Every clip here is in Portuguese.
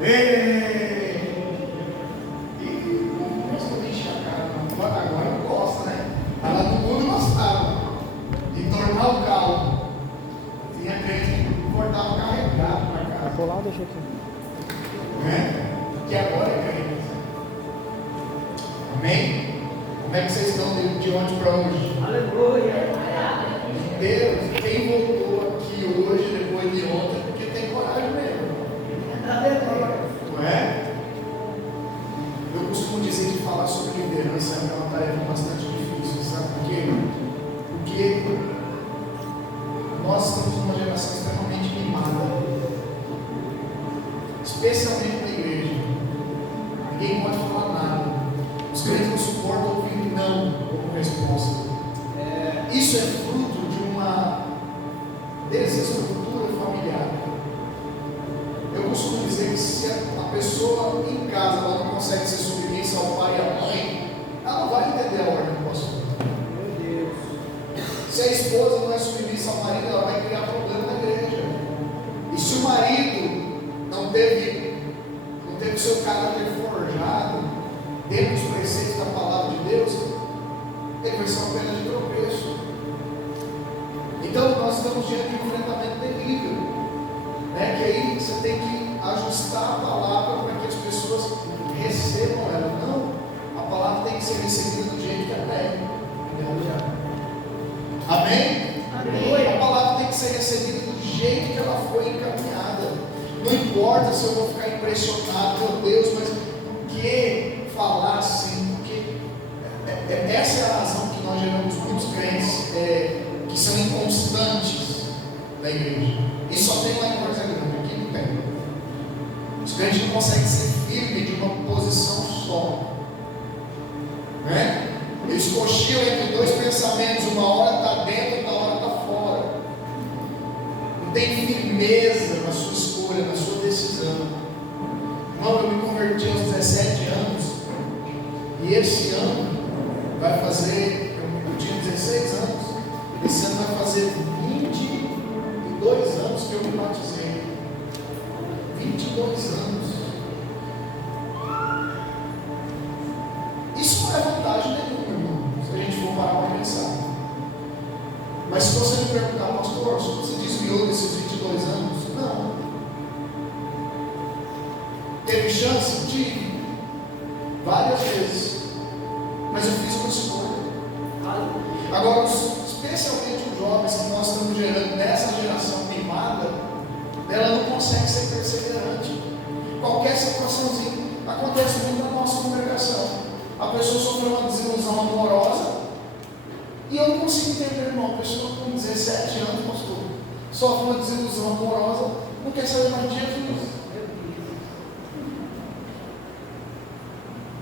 E não gosto de encher a cara, não. Agora eu gosto, né? Ela no mundo gostava de tornar o carro. Tinha crente que cortava carregado para casa. Vou lá, deixa aqui. Que agora é crente. Amém? Como é que vocês estão de ontem para hoje? Aleluia! Deus, quem voltou aqui hoje, depois de ontem, porque tem coragem mesmo. Não é? Eu costumo dizer que falar sobre liderança é uma tarefa bastante difícil, sabe por quê? Porque nós estamos numa geração extremamente mimada, especialmente na igreja. Ninguém pode falar nada. Os crentes não suportam ouvir não como resposta. Isso é fruto de uma desestrutura familiar. Eu costumo dizer que se a pessoa em casa ela não consegue ser submissa ao pai e à mãe, ela não vai entender a ordem do pastor. Meu Deus! Se a esposa não é submissa ao marido, ela vai criar problema na igreja. E se o marido não teve o seu caráter forjado dentro dos preceitos da palavra de Deus, ele vai ser uma pena de tropeço. Então nós estamos diante de um enfrentamento terrível, né? Que aí você tem que ajustar a palavra para que as pessoas recebam ela. Não, a palavra tem que ser recebida do jeito que ela é. Amém? Amém. A palavra tem que ser recebida do jeito que ela foi encaminhada. Não importa se eu vou ficar impressionado, meu Deus, mas por que falar assim? Porque essa é a razão que nós geramos muitos crentes que são inconstantes na igreja. E só tem lá em Coisa Grande, aqui não tem. Os crentes não conseguem ser firmes de uma posição só. Né? Eles cochilam entre dois pensamentos, uma hora está dentro, outra hora está fora. Não tem firmeza na sua escolha, na sua decisão. Irmão, eu me converti aos 17 anos. E esse ano vai fazer, eu tinha 16 anos, esse ano vai fazer 22 anos que eu me batizei. 22 anos. Isso não é vantagem nenhuma, irmão, se a gente for parar para pensar. Mas se você me perguntar, pastor, você desviou desses 22 anos? Não. Teve chance? Tive. Várias vezes. Mas eu fiz uma escolha. Agora, especialmente os jovens que nós estamos gerando nessa geração mimada, ela não consegue ser perseverante. Qualquer situaçãozinha acontece muito na nossa congregação. A pessoa sofreu uma desilusão amorosa e eu não consigo entender, irmão. A pessoa com 17 anos, pastor, sofre uma desilusão amorosa, não quer saber mais de Jesus.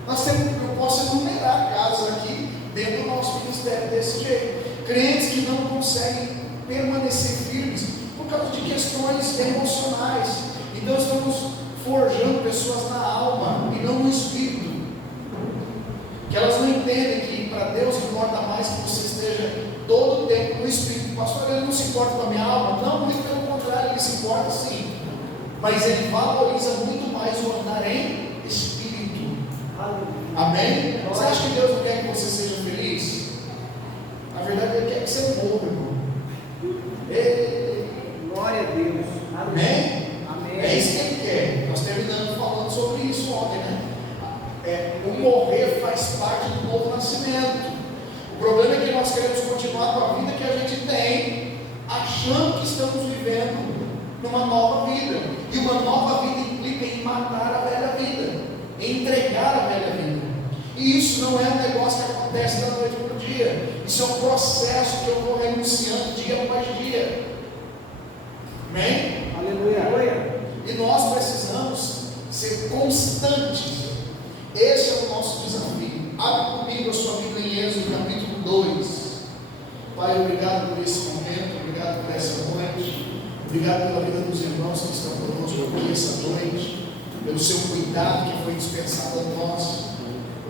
Eu posso enumerar casos aqui dentro do nosso ministério desse jeito. Crentes que não conseguem permanecer firmes por causa de questões emocionais. Então estamos forjando pessoas na alma e não no espírito. Que elas não entendem que para Deus importa mais que você esteja todo o tempo no espírito. Pastor, ele não se importa com a minha alma? Não, muito pelo contrário, ele se importa sim. Mas ele valoriza muito mais o andar em espírito. Amém? Você acha que Deus não quer que você seja feliz? Na verdade, Ele quer que você morra, irmão. Glória a Deus. Amém? Amém. É isso que Ele quer. Nós terminamos falando sobre isso ontem, né? O morrer faz parte do novo nascimento. O problema é que nós queremos continuar com a vida que a gente tem, achando que estamos vivendo numa nova vida. E uma nova vida implica em matar a velha vida, em entregar a velha vida. E isso não é um negócio que acontece da noite para o dia. Isso é um processo que eu vou renunciando dia após dia. Amém? Aleluia. E nós precisamos ser constantes. Esse é o nosso desafio. Abre comigo a sua Bíblia em Êxodo capítulo 2. Pai, obrigado por esse momento, obrigado por essa noite, obrigado pela vida dos irmãos que estão conosco aqui essa noite, pelo seu cuidado que foi dispensado a nós.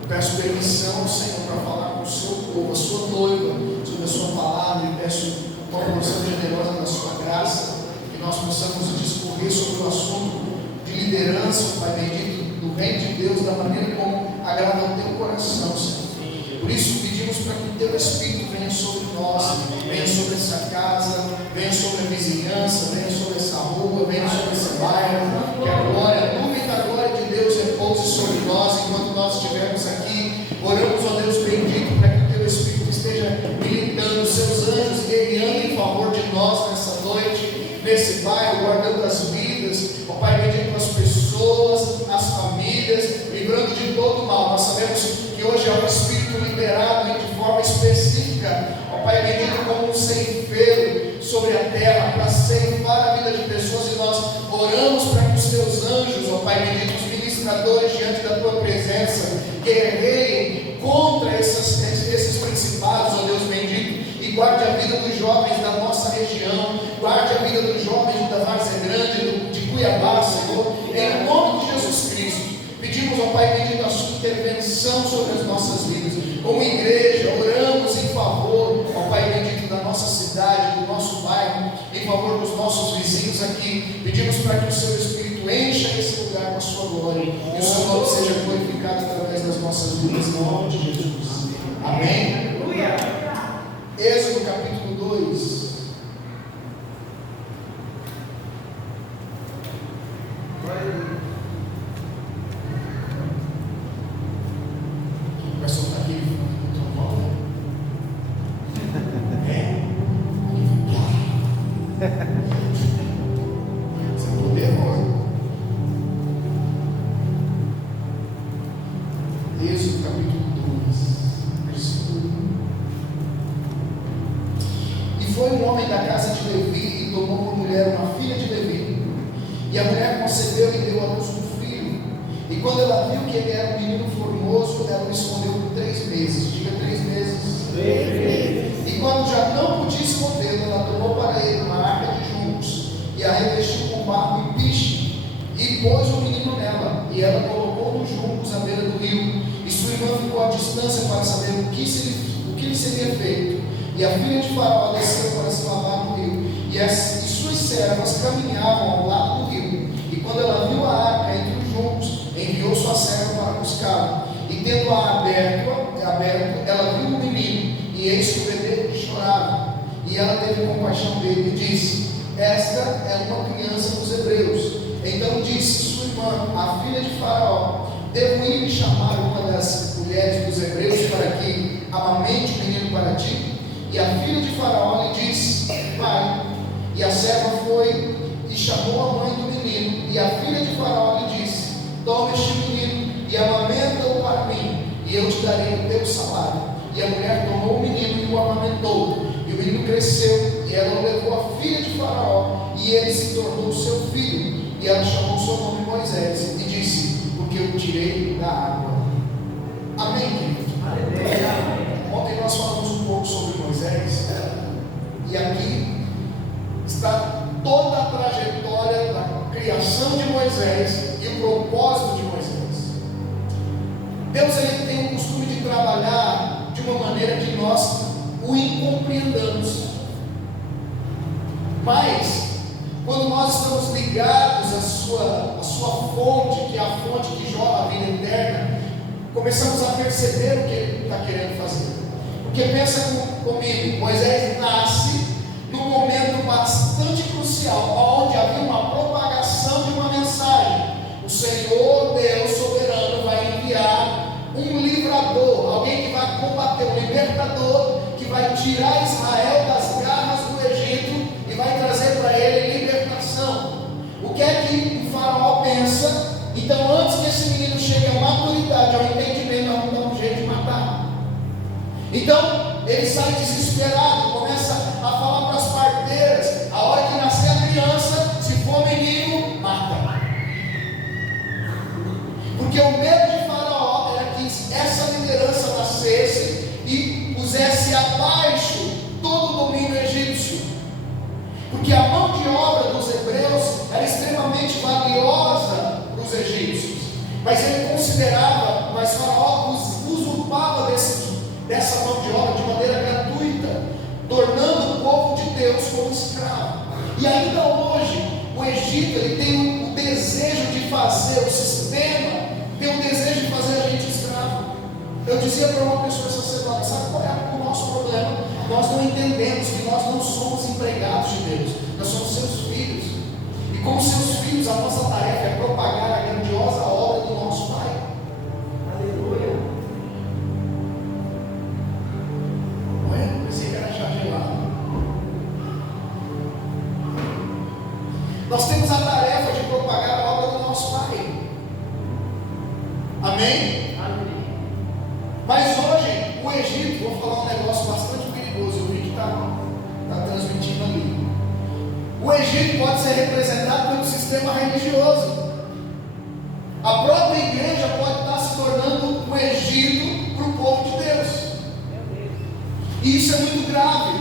Eu peço permissão, Senhor, para falar com o seu povo, a sua noiva, sobre a sua palavra, e peço uma porção generosa da sua graça, que nós possamos discorrer sobre o assunto de liderança herança, Pai bendito, do reino de Deus, da maneira como agrada ao teu coração, Senhor. Por isso pedimos para que o teu Espírito venha sobre nós, venha sobre essa casa, venha sobre a vizinhança, venha sobre essa rua, venha sobre esse bairro, que a nuvem da glória de Deus repouse sobre nós enquanto nós estivermos aqui. Oramos, ó Deus bendito, para que o teu Espírito esteja militando, seus anjos guerreando em favor de nós nessa noite, nesse bairro, guardando as vidas, ó Pai bendito, as pessoas, as famílias, livrando de todo mal. Nós sabemos que hoje é um Espírito liberado de forma específica, ó Pai bendito, como um ceifeiro sobre a terra, para ceifar a vida de pessoas, e nós oramos para que os teus anjos, ó Pai bendito, os ministradores diante da tua presença, guerreiem contra esses principados, ó Deus bendito, e guarde a vida dos jovens da nossa região, guarde a vida dos jovens da Várzea Grande, de Cuiabá, Senhor, em nome de Jesus Cristo. Pedimos ao Pai bendito a sua intervenção sobre as nossas vidas. Como igreja, oramos em favor, ao Pai bendito, da nossa cidade, do nosso bairro, em favor dos nossos vizinhos aqui. Pedimos para que o seu Espírito encha esse lugar com a sua glória, e o seu nome seja glorificado através das nossas vidas, em nome de Jesus. Amém? Êxodo capítulo 2. Vai soltar aquele fundo do trovão, né? Você não poder agora. Êxodo capítulo 2, versículo 1. E foi um homem da casa de Levi e tomou por mulher uma filha de Levi. E a mulher concebeu e deu à luz um filho. E quando ela viu que ele era um menino formoso, ela o escondeu por 3 meses. Diga 3 meses. 3 meses. E quando já não podia escondê-lo, ela tomou para ele uma arca de juncos e a revestiu com barro e piche, e pôs o menino nela. E ela colocou nos juncos à beira do rio. E sua irmã ficou à distância para saber o que lhe seria feito. E a filha de Faraó desceu para se lavar no rio. E suas servas caminhavam ao lado do rio. E quando ela viu a arca entre os juncos, enviou sua serva para buscá-lo. E tendo a aberto, ela viu o menino, e eis que o bebê chorava. E ela teve compaixão dele e disse: esta é uma criança dos hebreus. Então disse sua irmã, a filha de Faraó: devo ir e chamar uma das mulheres dos hebreus para que amamente o menino para ti? E a filha de Faraó lhe disse: vai. E a serva foi e chamou a mãe do menino. E a filha de Faraó lhe disse: toma este menino e amamenta-o para mim, e eu te darei o teu salário. E a mulher tomou o menino e o amamentou. E o menino cresceu, e ela o levou à filha de Faraó, e ele se tornou seu filho. E ela chamou seu nome Moisés, e disse: porque eu tirei da água. Amém, querido? Ontem nós falamos um pouco sobre Moisés, e aqui está toda a trajetória da criação de Moisés e o propósito de Moisés. Deus, ele tem o costume de trabalhar de uma maneira que nós o incompreendamos. Mas, quando nós estamos ligados à sua fonte, que é a fonte que jorra a vida eterna, começamos a perceber o que ele está querendo fazer. Porque pensa comigo, Moisés nasce num momento bastante crucial, onde havia uma propagação de uma mensagem. O Senhor Deus soberano vai enviar um livrador, alguém que vai combater, um libertador, que vai tirar Israel das garras do Egito e vai trazer para ele libertação. O que é que o Faraó pensa? Então, antes que esse menino chegue à maturidade, ao entendimento, vamos dar um jeito de matar. Então, ele sai desesperado, começa a falar para as parteiras: a hora que nascer a criança, se for menino, mata. Porque o medo de Faraó era que essa liderança nascesse e pusesse abaixo todo o domínio egípcio. Porque a mão de obra dos hebreus era extremamente valiosa para os egípcios. Mas ele considerava, mas Faraó usurpava dessa mão de obra de maneira gratuita, tornando o povo de Deus como escravo. E ainda hoje, o Egito ele tem o desejo de fazer, o sistema tem o desejo de fazer a gente escravo. Eu dizia para uma pessoa essa semana: sabe qual é o nosso problema? Nós não entendemos que nós não somos empregados de Deus, nós somos seus filhos. E como seus filhos, a nossa tarefa é propagar a grandiosa obra do nosso Pai. Aleluia. Não é? Eu pensei que era chá gelado. Nós temos a tarefa de propagar a obra do nosso Pai. Amém? Amém. Mas hoje, o Egito, vou falar um negócio bastante perigoso, eu vi que está transmitindo ali. O Egito pode ser representado pelo sistema religioso. A própria igreja pode estar se tornando um Egito para o povo de Deus. E isso é muito grave,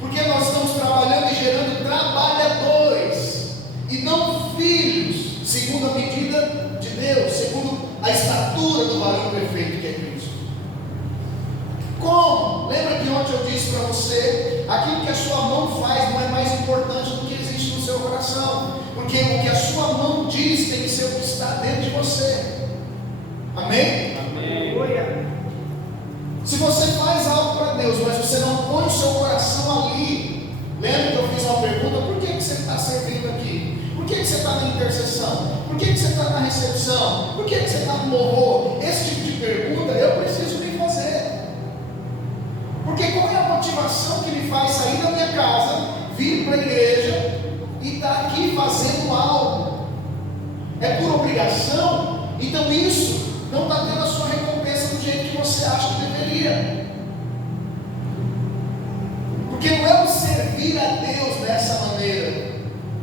porque nós estamos trabalhando e gerando trabalhadores, e não filhos, segundo a medida de Deus, segundo a estatura do varão perfeito que é Cristo. Como? Lembra que ontem eu disse para você: aquilo que a sua mão faz não é mais importante do que existe no seu coração, porque o que a sua mão diz tem que ser o que está dentro de você. Amém? Amém. Se você faz algo para Deus, mas você não põe o seu coração ali, lembra que eu fiz uma pergunta: por que você está servindo aqui? Por que você está na intercessão? Por que você está na recepção? Por que você está no louvor? Esse tipo de pergunta eu preciso me fazer. Porque qual é a motivação que me faz sair da minha casa, vir para a igreja e estar aqui fazendo algo? É por obrigação? Então isso não está tendo a sua recompensa do jeito que você acha que deveria. Porque não é o servir a Deus dessa maneira,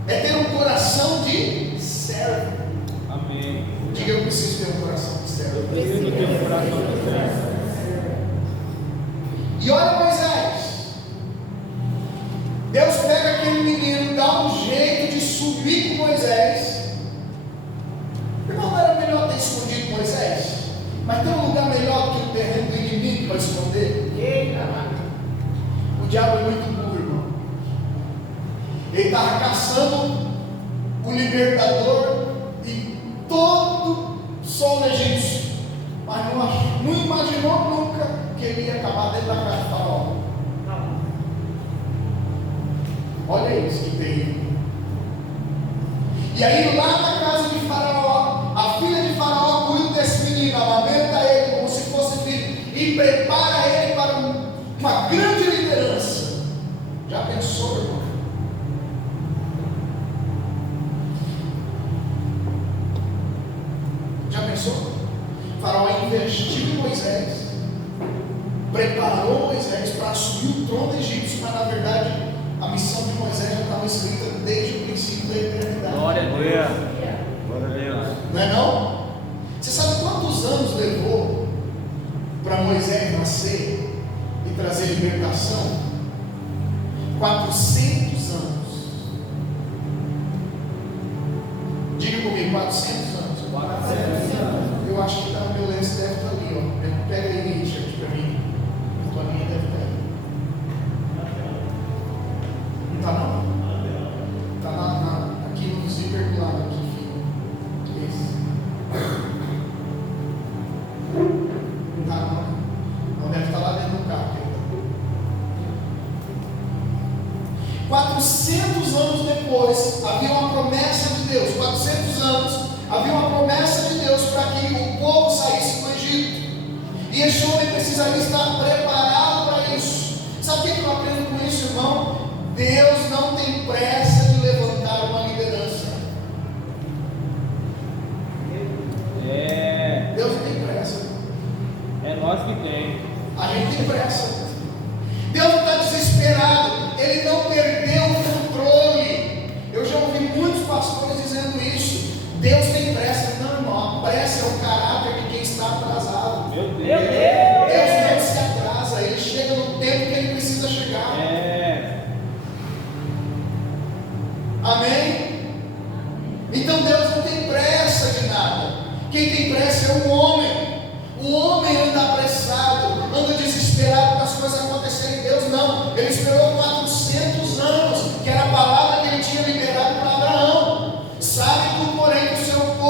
é ter um coração de servo. Amém. Diga: eu preciso ter um coração de servo. Eu preciso ter um coração de servo. E olha Moisés, Deus pega aquele menino, dá um jeito de subir com Moisés. Irmão, não era melhor ter escondido Moisés? Mas tem um lugar melhor do que o terreno do inimigo para esconder? O diabo é muito burro, irmão. Ele estava caçando o libertador em todo solo egípcio, mas não imaginou nunca que ele ia acabar dentro da casa de Faraó. Olha isso que tem. E aí lá na casa de Faraó, a filha de Faraó cuida desse menino, amamenta ele como se fosse filho e prepara ele para uma grande liderança. Já pensou, irmão? Já pensou? Faraó investiu em Moisés, preparou Moisés para assumir o trono egípcio, mas na verdade a missão de Moisés já estava escrita desde o princípio da eternidade. Glória a Deus. Glória a Deus. Não é não? Você sabe quantos anos levou para Moisés nascer e trazer libertação? 400 anos. Diga comigo: 400 anos. 400 anos. Eu acho que está no meu lenço, deve estar ali, ó. Pega aí, Richard, para mim. A tua linha deve estar aí. Não está não? Está aqui no zíper do lado, aqui, filho. Esse. Não está não? Não, deve estar lá dentro do carro. 400 anos depois, havia uma promessa de Deus. 400 anos, havia uma promessa de Deus para que o povo saísse do Egito. E esse homem precisaria estar preparado para isso. Sabe o que eu aprendo com isso, irmão? Deus não tem pressa de levantar uma liderança. Deus não tem pressa. É nós que tem. A gente tem pressa. Deus não está desesperado. Ele não perdeu o controle. Eu já ouvi muitos pastores dizendo isso. Deus tem pressa. Não, irmão, a pressa é o caráter de quem está atrasado. Meu Deus. Deus não se atrasa, Ele chega no tempo que Ele precisa chegar. Amém? Então Deus não tem pressa de nada. Quem tem pressa é o homem. O homem anda apressado, anda desesperado para as coisas acontecerem. Deus não. Ele esperou 400 anos, que era a palavra que Ele tinha liberado para Abraão. Sabe tu, porém, que o seu povo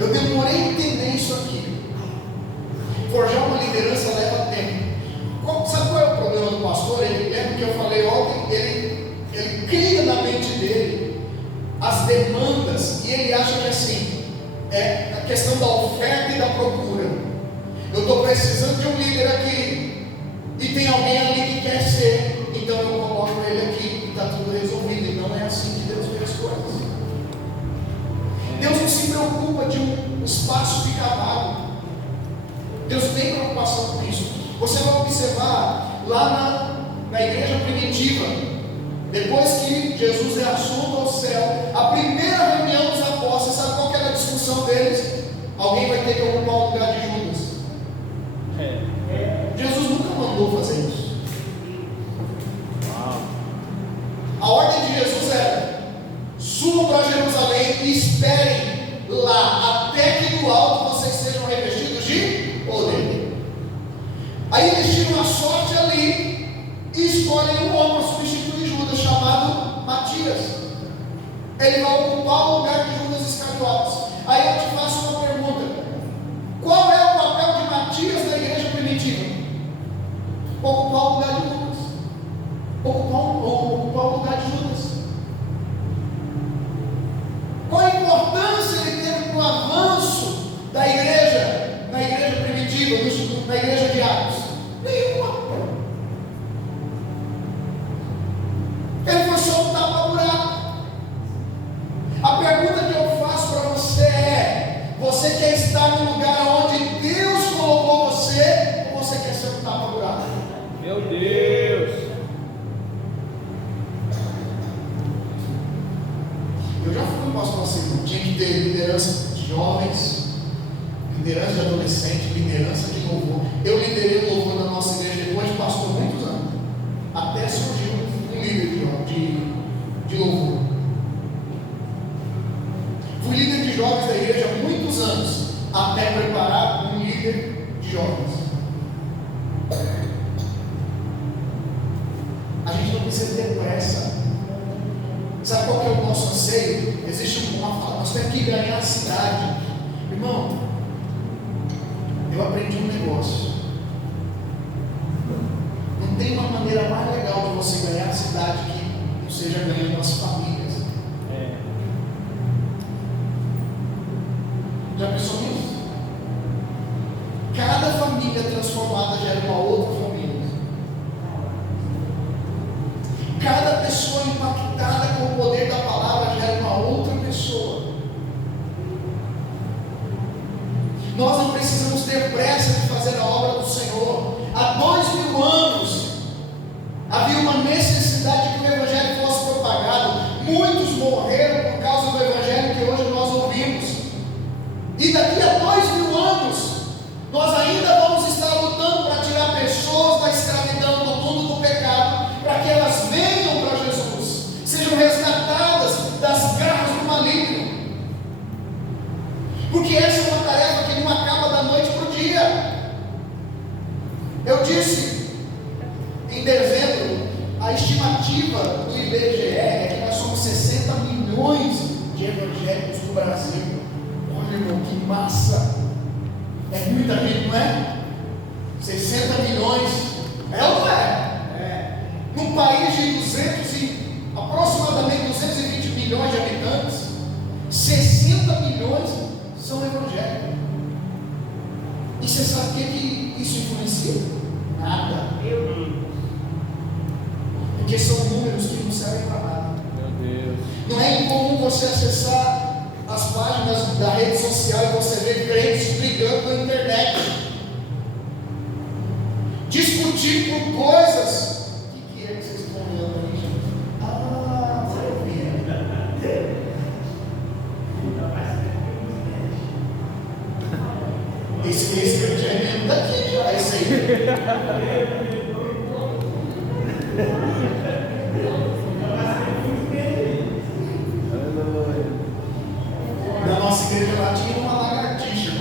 Eu demorei a entender isso aqui. Forjar uma liderança leva tempo. Sabe qual é o problema do pastor? Ele lembra que eu falei ontem, ele cria na mente dele as demandas e ele acha que assim, é a questão da oferta e da procura. Eu estou precisando de um líder aqui e tem alguém ali que quer ser, então eu coloco ele aqui e está tudo resolvido. E não é assim que Deus vê as coisas. Deus não se preocupa de um espaço ficar vago. Deus tem preocupação com isso. Você vai observar lá na igreja primitiva, depois que Jesus é assunto ao céu, a primeira reunião dos apóstolos, sabe qual que era a discussão deles? Alguém vai ter que ocupar o lugar de Judas. Jesus nunca mandou fazer isso. A ordem de Jesus era: subam para Jerusalém e esperem lá até que do alto vocês sejam revestidos de poder. Aí eles tiram a sorte ali e escolhem um homem para substituir Judas, chamado Matias. Ele vai ocupar o lugar de Judas Iscariotes. Aí eu te faço uma pergunta: qual é o papel de Matias na igreja primitiva? Ocupar o lugar de Judas. Ocupar o lugar de Judas. Qual a importância ele teve no avanço da igreja, na igreja primitiva, na igreja de Atos? Nenhuma. Ele foi só um tapa-buraco. A pergunta que eu faço para você é: você quer estar no lugar onde Deus colocou você, ou você quer ser um tapa-buraco? Meu Deus! Eu já fui pastor assim, tinha que ter liderança de jovens, liderança de adolescente, liderança de louvor. Eu liderei o louvor na nossa igreja depois de pastor muitos anos, até surgiu um líder de louvor. Fui líder de jovens da igreja há muitos anos, até preparar um líder de jovens. A gente não precisa ter pressa. Sabe qual que é o nosso anseio? Existe uma fala: nós temos que ganhar a cidade. Irmão, eu aprendi um negócio. Não tem uma maneira mais legal de você ganhar a cidade que não seja ganhando as famílias. Já pensou nisso? Cada família transformada gera uma outra família. Cada pessoa impactada com o poder da palavra gera uma outra pessoa. Nós não precisamos ter pressa de fazer a obra do Senhor. Há 2000 anos havia uma necessidade que o Evangelho fosse propagado. Muitos morreram por causa do Evangelho que hoje nós ouvimos. E daqui a 2000 anos nós ainda vamos estar lutando para tirar pessoas da escravidão, do mundo do pecado, para que elas venham para Jesus, sejam resgatadas das garras do maligno. Porque essa é uma tarefa que não acaba da noite para o dia. Eu disse em dezembro, a estimativa do IBGE é que nós somos 60 milhões de evangélicos no Brasil. Olha, irmão, que massa! É muita gente, não é? 60 milhões. É ou não é? Num país de aproximadamente 220 milhões de habitantes, 60 milhões são evangélicos. E você sabe o que isso influencia? Nada. Porque são números que não servem para nada. Meu Deus. Não é incomum você acessar as páginas da rede social e você ver crentes brigando na internet, discutir por coisas. O que é que vocês estão olhando aí, gente? Vai ouvir. Esse crente é mesmo daqui já, esse aí. Na nossa igreja lá tinha uma lagartixa.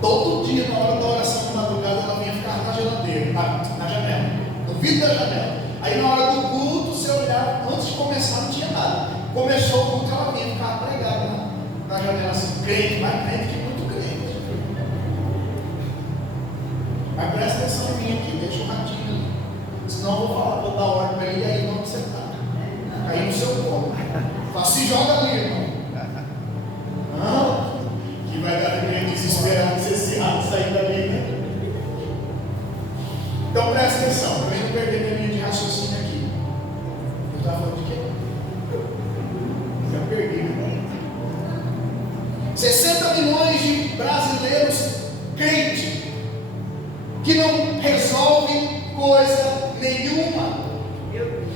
Todo dia, na hora da oração de madrugada, ela vinha ficar na geladeira, na janela, no vidro da janela. Aí na hora do culto, você olhava, antes de começar não tinha nada. Começou o culto, ela vinha ficar pregada na janela assim. crente, mais crente que muito crente. Mas presta atenção em mim aqui, deixa o ratinho ali. Senão eu vou falar, vou dar ordem para ele e aí onde você está. Aí no seu corpo. Fala, se joga ali, irmão. Não, que vai dar crente desesperado se esse rato sair dali, né? Então presta atenção, para mim não perder minha linha de raciocínio aqui. Eu estava falando de quê? Já perdi, né? 60 milhões de brasileiros crentes que não resolvem coisa nenhuma.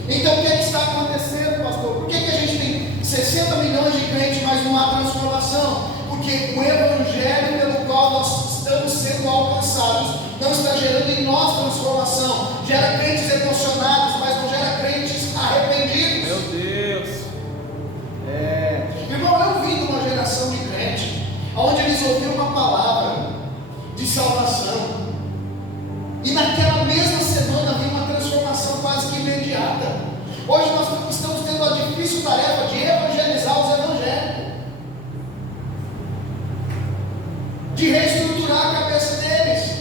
Então o que está acontecendo, pastor? Por que a gente tem 60 milhões de crentes, mas não há transformação? Porque o evangelho pelo qual nós estamos sendo alcançados não está gerando em nós transformação. Gera crentes emocionados, mas não gera crentes arrependidos. Meu Deus. Irmão, eu vim de uma geração de crentes onde eles ouviram uma palavra de salvação e naquela mesma semana havia uma transformação quase que imediata. Hoje nós estamos tendo a difícil tarefa de evangelizar os evangélicos, de reestruturar a cabeça deles.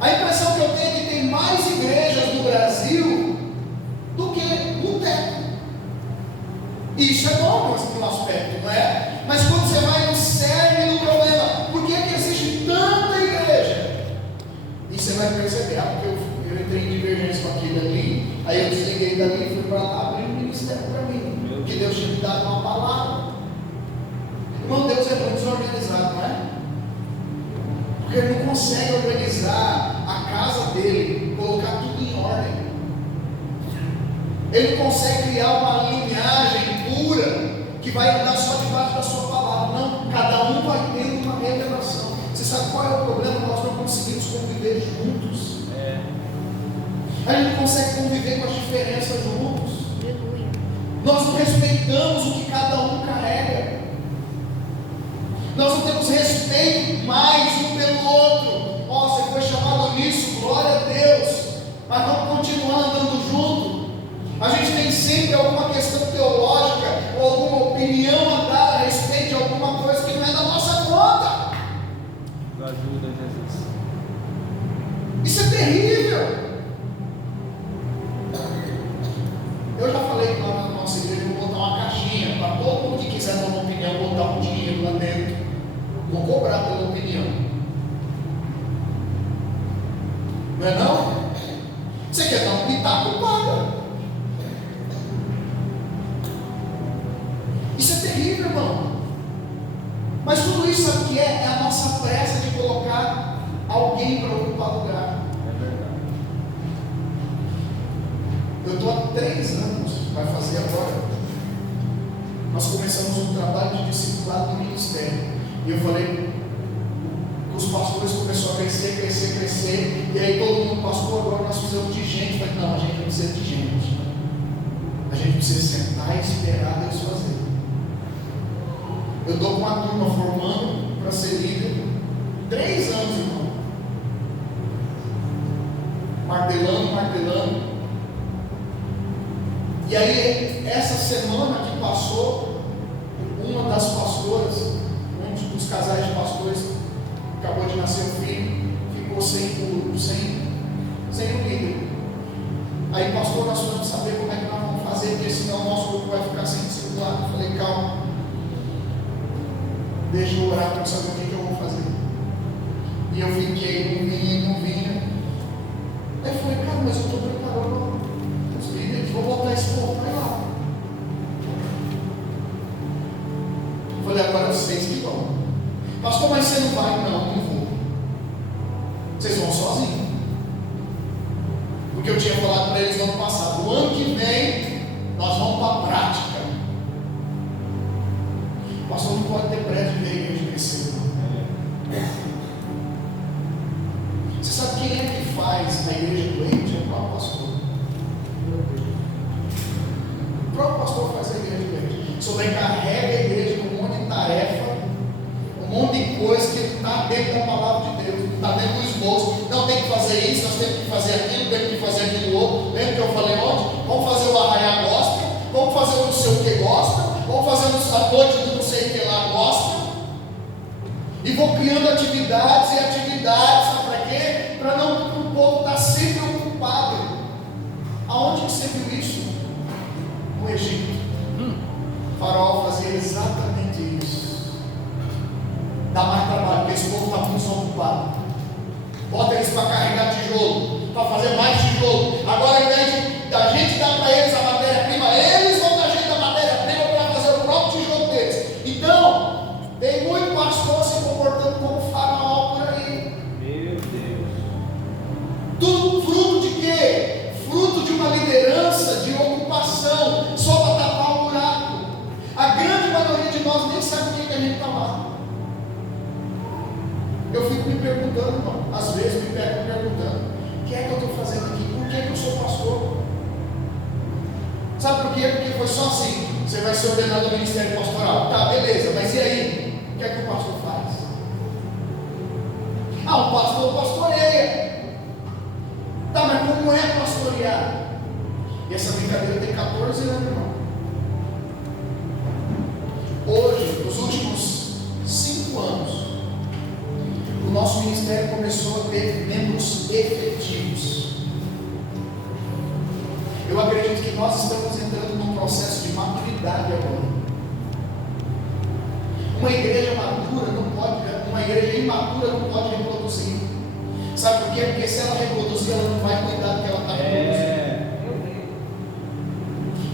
A impressão que eu tenho é que tem mais igrejas no Brasil do que boteco. E isso é bom no aspecto, não é? Mas quando você vai no cerne do problema, por que existe tanta igreja? E você vai perceber, porque eu entrei em divergência com aquele ali, aí eu desliguei dali e fui para lá abrir um ministério para mim, porque Deus tinha me dado uma palavra. Irmão, Deus é muito desorganizado, não é? Porque Ele não consegue organizar a casa dele, colocar tudo em ordem. Ele não consegue criar uma linhagem pura que vai andar só debaixo da sua palavra. Não, cada um vai tendo uma revelação. Você sabe qual é o problema? Nós não conseguimos conviver juntos. A gente não consegue conviver com as diferenças juntos. Nós não respeitamos o que cada um carrega. Nós não temos respeito mais um pelo outro. Ó, você foi chamado nisso, glória a Deus. Mas vamos continuar andando junto. A gente tem sempre alguma questão teológica ou alguma opinião a dar a respeito de alguma coisa que não é da nossa conta. Nos ajuda, Jesus. Isso é terrível. Eu já falei que lá na nossa igreja eu vou botar uma caixinha para todo mundo que quiser dar uma opinião, botar um dinheiro lá dentro. Vou cobrar pela opinião. Não é não? Você quer dar um pitaco, paga. Isso é terrível, irmão. Mas tudo isso sabe o que é? É a nossa pressa de colocar alguém para ocupar lugar. É verdade. Eu estou há 3 anos, vai fazer agora. Nós começamos um trabalho de discipulado no ministério. E eu falei, os pastores começaram a crescer. E aí todo mundo, pastor, agora nós precisamos de gente. Eu falei, não, a gente não precisa de gente. A gente precisa sentar e esperar Deus fazer. Eu estou com uma turma formando para ser líder. 3 anos, irmão. Martelando. E aí, essa semana que passou, uma das pastoras, um dos casais de pastores, acabou de nascer um filho, ficou sem o líder. Aí, pastor, nós vamos saber como é que nós vamos fazer, porque senão o nosso grupo vai ficar sem discipulado. Eu falei, calma, deixa eu orar para saber o que eu vou fazer. E eu fiquei, não vinha. Aí eu falei, cara, mas eu estou preparando os líderes, vou botar esse povo para lá. Eu falei, agora vocês que vão. Pastor, mas você não vai? Não vou. Vocês vão sozinhos. Porque eu tinha falado para eles no ano passado, o ano que vem nós vamos para a prática. O pastor não pode ter pressa de ver a igreja crescer. Você sabe quem é que faz a igreja doente? É o próprio pastor. O próprio pastor faz a igreja doente. Sobrecarrega a igreja com um monte de tarefa, um monte de coisa que está dentro da palavra de Deus, está dentro do esboço. Não tem que fazer isso, nós temos que fazer aquilo, temos que fazer aquilo outro. Lembra que eu falei ontem? Vamos fazer o arraiá gospel, vamos fazer o não sei o que gospel, vamos fazer a noite do não sei o que lá gospel. E vou criando atividades e atividades, sabe para quê? Para não o povo estar sempre ocupado. Aonde que você viu isso? No Egito. Faraó fazia exatamente isso. Dá mais trabalho, porque esse povo está muito desocupado. Bota eles para carregar tijolo, para fazer mais tijolo. Agora, ao invés da gente dar para eles a matéria-prima, eles vão dar a gente a matéria-prima para fazer o próprio tijolo deles. Então, tem muito pastor se comportando como Faraó por aí. Meu Deus. Tudo fruto de quê? Fruto de uma liderança, de ocupação, só para tapar um buraco. A grande maioria de nós nem sabe o que a gente está lá. Eu fico me perguntando, irmão, às vezes me pego perguntando: o que é que eu estou fazendo aqui? Por que eu sou pastor? Sabe por quê? Porque foi só assim: você vai ser ordenado ao ministério pastoral. Tá, beleza, mas e aí? O que é que o pastor faz? Ah, o pastor pastoreia. Tá, mas como é pastorear? E essa brincadeira tem 14 anos, irmão. Hoje, nos últimos 5 anos, o nosso ministério começou a ter membros efetivos. Eu acredito que nós estamos entrando num processo de maturidade agora. Uma igreja madura não pode, uma igreja imatura não pode reproduzir. Sabe por quê? Porque se ela reproduzir, ela não vai cuidar do que ela está reproduzindo.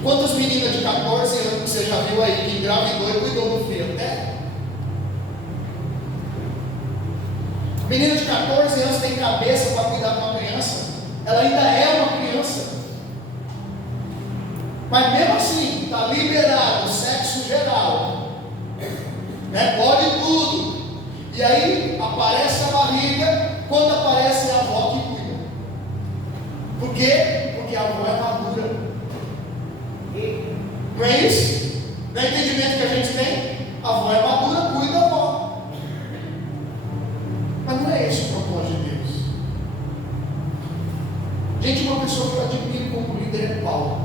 Quantas meninas de 14 anos você já viu aí que engravidou e cuidou do filho? Menina de 14 anos tem cabeça para cuidar de uma criança. Ela ainda é uma criança. Mas mesmo assim, está liberado o sexo geral. Pode tudo. E aí aparece a barriga. Quando aparece a avó que cuida. Por quê? Porque a avó é madura. Não é isso? Não é entendimento que a gente tem? A avó é madura, cuida da avó. Mas não é esse o propósito de Deus. Gente, uma pessoa que eu admiro como líder é Paulo.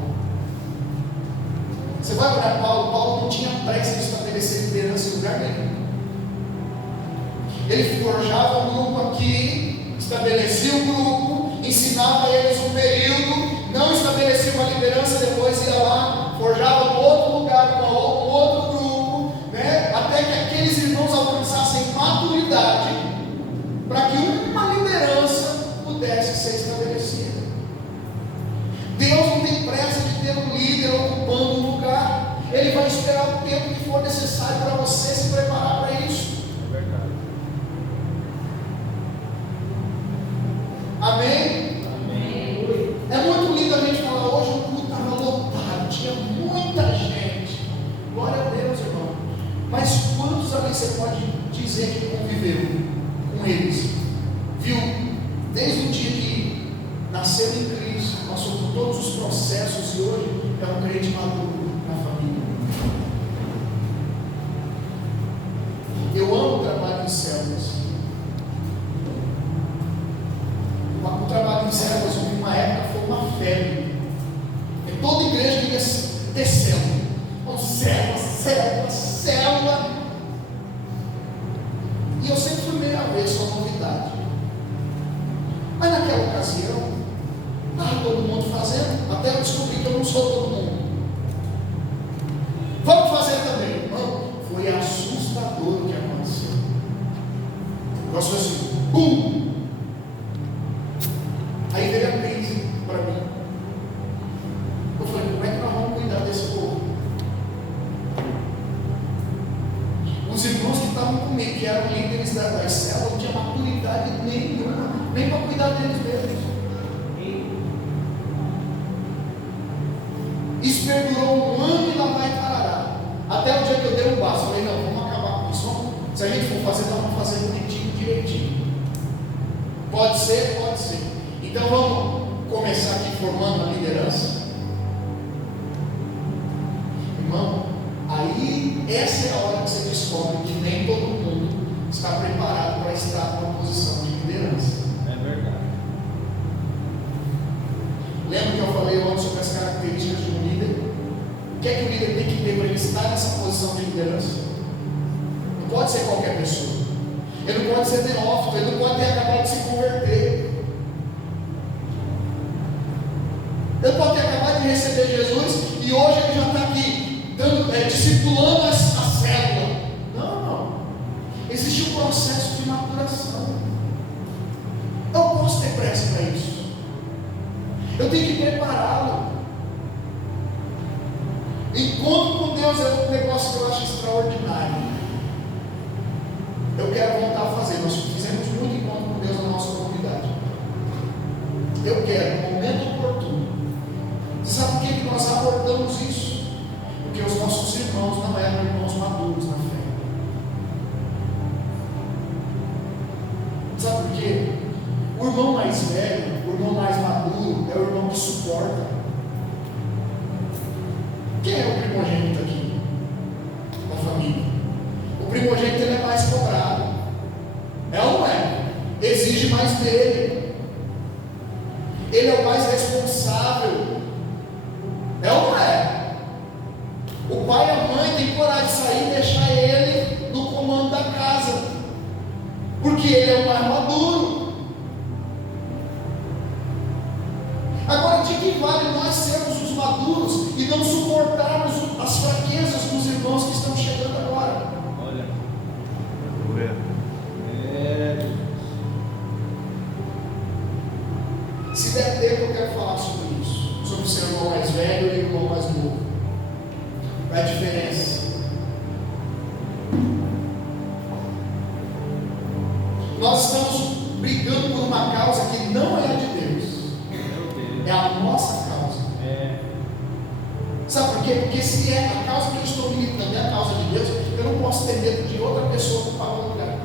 Você vai olhar Paulo não tinha pressa de estabelecer liderança em lugar nenhum. Ele forjava um grupo aqui, estabelecia um grupo, ensinava eles um período, não estabelecia uma liderança, depois ia lá, forjava um outro lugar, um outro grupo, até que aqueles irmãos alcançassem maturidade, para que uma liderança pudesse ser estabelecida. Deus não tem pressa de ter um líder ocupando um lugar. Ele vai esperar o tempo que for necessário para você se preparar para isso. É verdade. Amém? Amém. É muito lindo a gente falar: hoje o culto estava lotado, tinha muita gente. Glória a Deus, irmão. Mas quantos ali você pode dizer que conviveu com eles? Viu? Desde o dia que nasceu em Cristo, passou por todos os processos e hoje é um crente maduro na família. Eu amo o trabalho em células. O trabalho em células, em uma época, foi uma febre. E toda igreja queria ter célula. Célula. E eu sempre fui meio avesso à novidade. Mas naquela ocasião, estava todo mundo fazendo, até eu descobri que eu não sou todo mundo. Vamos fazer também. Irmão, foi assustador o que aconteceu. O negócio foi assim, bum! Aí veio a crise para mim. Eu falei: como é que nós vamos cuidar desse povo? Os irmãos que estavam comigo, que eram líderes das células, não tinham maturidade nenhuma, nem para cuidar deles mesmos. Isso perdurou um ano e lá vai parará. Até o dia que eu dei um passo, falei: não, vamos acabar com isso. Se a gente for fazer, nós vamos fazer bonitinho, direitinho. Pode ser, pode ser. Então vamos começar aqui formando a liderança. Irmão, aí essa é a hora que você descobre que nem todo mundo está preparado para estar numa posição de liderança. É verdade. Lembra que eu falei ontem sobre as características de um líder? O que é que o líder tem que ter para ele estar nessa posição de liderança? Não pode ser qualquer pessoa. Ele não pode ser neófito, ele não pode ter acabado de se converter. Ele pode ter acabado de receber Jesus e hoje ele já está aqui discipulando a célula. Não. Existe um processo de maturação. Eu não posso ter pressa para isso. Eu tenho que prepará-lo. Encontro com Deus é um negócio que eu acho extraordinário. Eu quero voltar a fazer. Nós fizemos muito encontro com Deus na nossa comunidade. Eu quero, no momento oportuno. Você sabe por que nós abordamos isso? Porque os nossos irmãos não eram irmãos maduros na fé. Sabe por quê? O irmão mais velho, o irmão mais maduro, é o irmão que suporta. Quem é o primogênito aqui? Da família. O primogênito ele é mais cobrado. É ou não é? Exige mais dele. Ele é o mais responsável. É ou não é? O pai e a mãe têm coragem de sair e deixar ele no comando da casa. Porque ele é o mais maduro. Agora, de que vale nós sermos os maduros e não suportarmos as fraquezas dos irmãos que estão chegando agora? Olha. Se der tempo, eu quero falar sobre isso. Sobre ser o irmão mais velho e o irmão mais novo. Qual é a diferença? Nós estamos brigando por uma causa que não é a de Deus. É a nossa causa. Sabe por quê? Porque se é a causa que eu estou militando, é a causa de Deus, eu não posso ter medo de outra pessoa ocupar o meu lugar.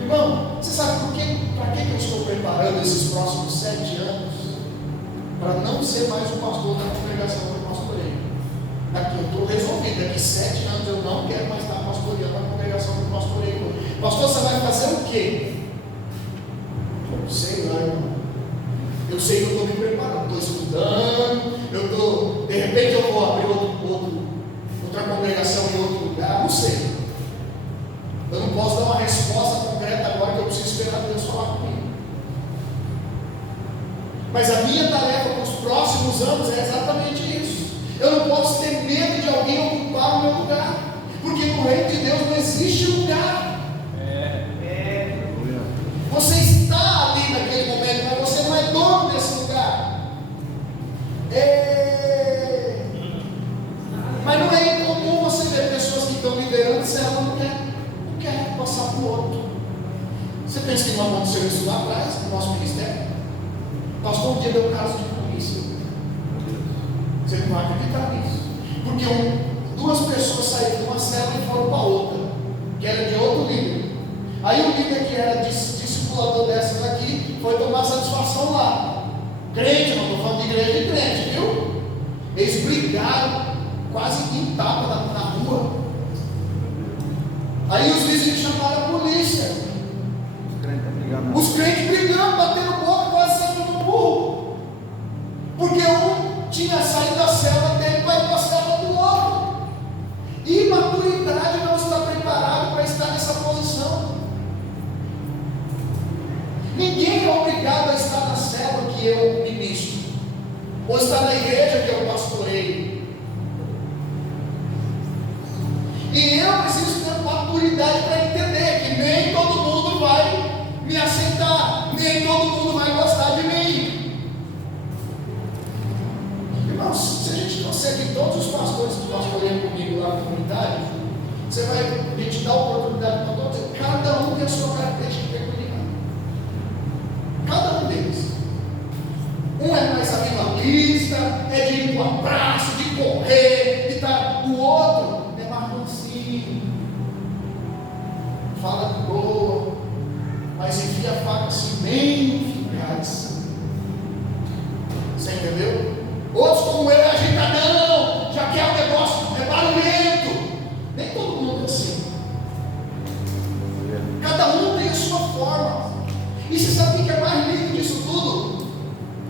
Irmão, você sabe por quê? Para que eu estou preparando esses próximos 7 anos? Para não ser mais o pastor da congregação que eu pastorei. Daqui eu estou resolvido, daqui 7 anos eu não quero mais estar pastoreando a congregação que eu pastorei. Pastor, você vai fazer o quê? Eu sei lá, irmão. Eu sei que eu estou me preparando, estou estudando, de repente eu vou abrir outra congregação em outro lugar, não sei. Eu não posso dar uma resposta concreta agora, que eu preciso esperar Deus falar comigo. Mas a minha tarefa para os próximos anos é exatamente isso. Eu não posso ter medo de alguém ocupar o meu lugar, porque no reino de Deus não existe lugar. Você está ali naquele momento, mas você não é dono desse lugar. Mas não é incomum você ver pessoas que estão liderando e ela não quer passar para o outro. Você pensa que não aconteceu isso lá atrás, no nosso ministério? O pastor um dia deu um caso de polícia. Você não vai acreditar nisso. Porque duas pessoas saíram de uma célula e foram para outra, que era de outro líder. Aí o líder que era discipulador dessa daqui foi tomar satisfação lá. Crente, não estou falando de igreja de crente, viu? Eles brigaram quase em tapa na rua. Aí os vizinhos chamaram a polícia. Os crentes brigando, batendo boca, quase saindo no burro. Porque um tinha saído da célula dele para ir para a célula do outro. Imaturidade, não está preparado para estar nessa posição. Ninguém é obrigado a estar na célula que eu ministro, ou estar na igreja que eu pastoreio. E eu preciso ter maturidade para entender que nem todo mundo vai me aceitar, nem todo mundo vai gostar de mim. Irmãos, se a gente consegue todos os pastores que pastoreiam comigo lá na comunidade, você vai, a gente dá oportunidade para todos, cada um tem a sua característica peculiar. Cada um deles. Um é mais avivalista, é de ir para o abraço, de correr, de tal. O outro é mais mansinho, fala de boa, mas enfia a faca assim, bem eficaz. Você entendeu? Outros, como ele, é agitadão, já quer o negócio, é barulhento. Nem todo mundo é assim. Cada um tem a sua forma. E você sabe o que é mais lindo disso tudo?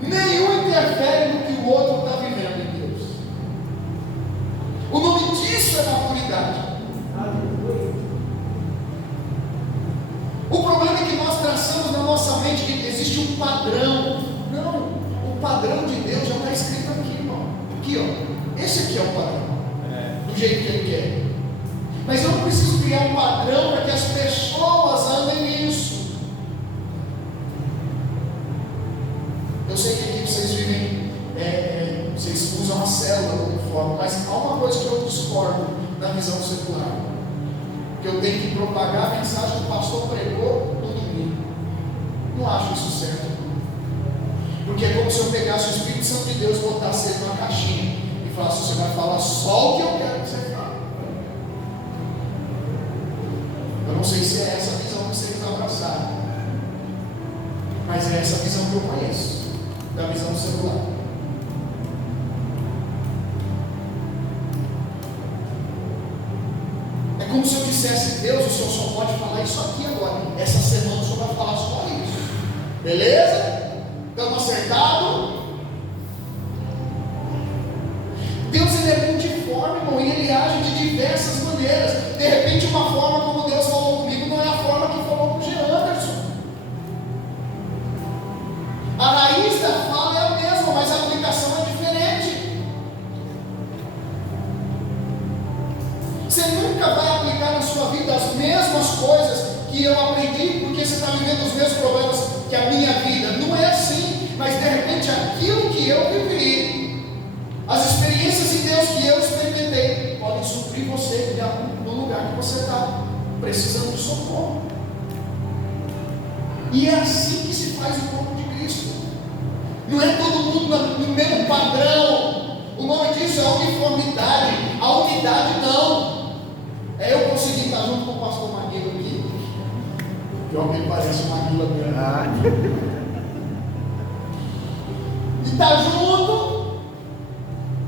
Nenhum interfere no que o outro está vivendo em Deus. O nome disso é maturidade. traçamos na nossa mente que existe um padrão. Não, o padrão de Deus já está escrito aqui, irmão. Aqui, ó. Esse aqui é o padrão. Do jeito que Ele quer. Mas eu não preciso criar um padrão para que as pessoas andem nisso. Eu sei que aqui vocês vivem, vocês usam a célula como forma, mas há uma coisa que eu discordo na visão secular. Que eu tenho que propagar a mensagem que o pastor pregou no domingo. Não acho isso certo. Porque é como se eu pegasse o Espírito Santo de Deus e botasse ele numa caixinha e falasse: você vai falar só o que eu quero que você fale. Eu não sei se é essa a visão que vocês abraçaram, mas é essa a visão que eu conheço, da visão secular. É como se eu dissesse: Deus, o Senhor só pode falar isso aqui agora. Essa semana o Senhor vai falar só isso. Beleza? Estamos acertados? Deus, Ele é multiforme, irmão, e Ele age de diversas maneiras. De repente, uma forma como Deus falou comigo não é a forma que falou com o Jean Anderson. A raiz da fala é a mesma, mas a aplicação é diferente. Você nunca vai aplicar na sua vida as mesmas coisas que eu aprendi, porque você está vivendo os mesmos problemas que a minha vida. Não é assim, mas de repente aquilo que eu vivi, as experiências de Deus que eu experimentei, podem suprir você no lugar que você está precisando de socorro. E é assim que se faz o corpo de Cristo. Não é todo mundo no mesmo padrão. O nome disso é uniformidade. A unidade não. É eu conseguir estar junto com o pastor Maguila aqui. Pior que ele parece uma Maguila mesmo. E estar junto.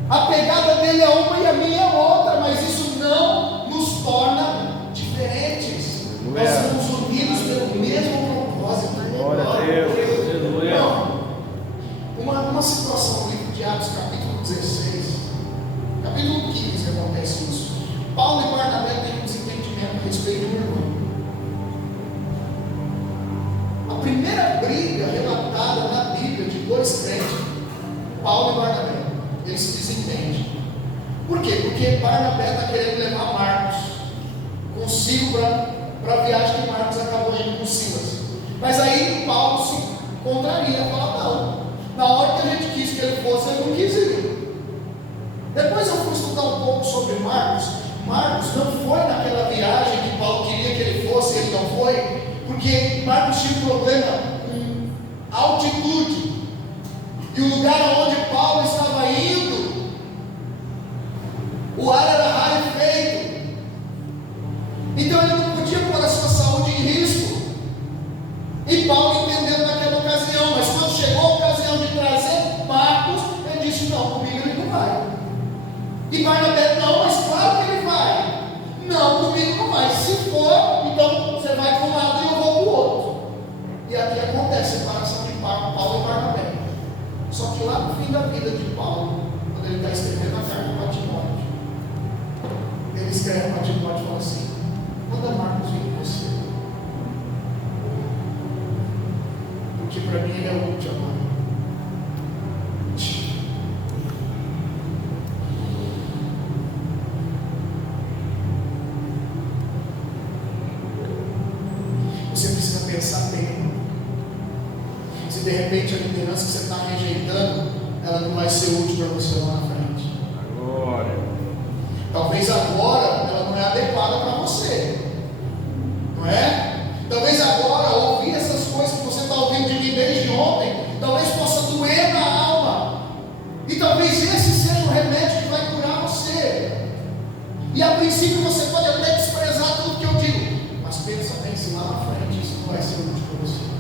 A pegada dele é uma e a minha é outra, mas isso não nos torna diferentes. Nós somos unidos pelo mesmo propósito. Glória a Deus. Aleluia. Uma situação no livro de Atos, capítulo 16, capítulo 15, acontece isso. Paulo e Barnabé têm um desentendimento a respeito do irmão. A primeira briga relatada na Bíblia de dois crentes, Paulo e Barnabé, eles se desentendem. Por quê? Porque Barnabé está querendo levar Marcos consigo para a viagem que Marcos acabou indo com Silas. Mas aí Paulo se contraria, fala: não, na hora que a gente quis que ele fosse, ele não quis ir. Depois eu fui estudar um pouco sobre Marcos. Marcos não foi naquela viagem que Paulo queria que ele fosse, ele não foi, porque Marcos tinha um problema com altitude. E o lugar onde Paulo estava indo, o ar era rarefeito. Então ele não podia pôr a sua saúde em risco. E Paulo entendeu naquela ocasião, mas quando chegou a ocasião de trazer Marcos, ele disse: não, comigo ele não vai. E Barnabé: não, mas claro que ele vai. Não, comigo não vai. Se for, então você vai para um lado e eu vou para o outro. E aqui acontece a separação de Paulo e Barnabé. Só que lá no fim da vida de Paulo, quando ele está escrevendo a carta para Timóteo, ele escreve para Timóteo e fala assim: manda Marcos vir com você, porque para mim ele é o último amado. Você precisa pensar bem. Se de repente a liderança que você está rejeitando, ela não vai ser útil para você lá na frente. Glória. Talvez agora ela não é adequada para você, não é? Talvez agora ouvir essas coisas que você está ouvindo de mim desde ontem, talvez possa doer na alma. E talvez esse seja o remédio que vai curar você. E a princípio você pode até desprezar tudo que eu digo, mas pensa bem se lá na frente isso não vai ser útil para você.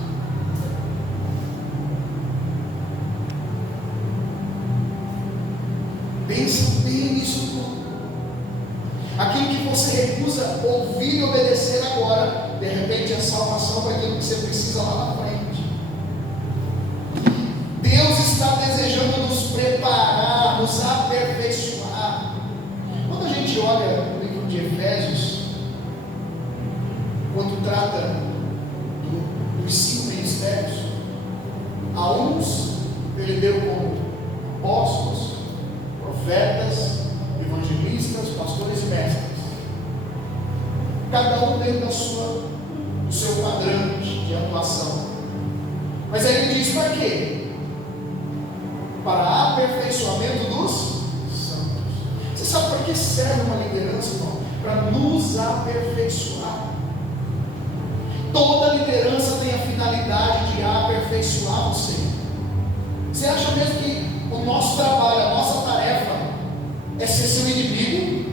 Pensa bem nisso tudo. Aquilo que você recusa ouvir e obedecer agora, de repente é salvação para aquilo que você precisa lá na frente. Deus está desejando nos preparar, nos aperfeiçoar. Quando a gente olha no livro de Efésios, quando trata dos 5 ministérios, a uns ele deu como apóstolos, profetas, evangelistas, pastores e mestres, cada um dentro do seu quadrante de atuação. Mas aí ele diz para quê? Para aperfeiçoamento dos santos. Você sabe para que serve uma liderança, irmão? Para nos aperfeiçoar. Toda liderança tem a finalidade de aperfeiçoar você. Você acha mesmo que o nosso trabalho, a nossa tarefa é ser seu inimigo?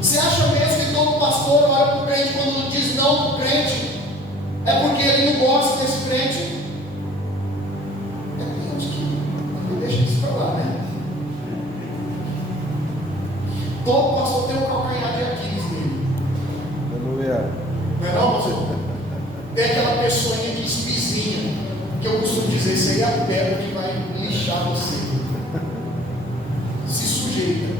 Você acha mesmo que todo pastor olha para o crente quando diz não para o crente é porque ele não gosta desse crente? Tem uns que não deixa isso para lá, né? Todo pastor tem um calcanhar de Aquiles nele. Aleluia. Não é não, pastor? Tem aquela pessoinha que espizinha, que eu costumo dizer, isso aí é a pedra que vai lixar você. Se sujeita.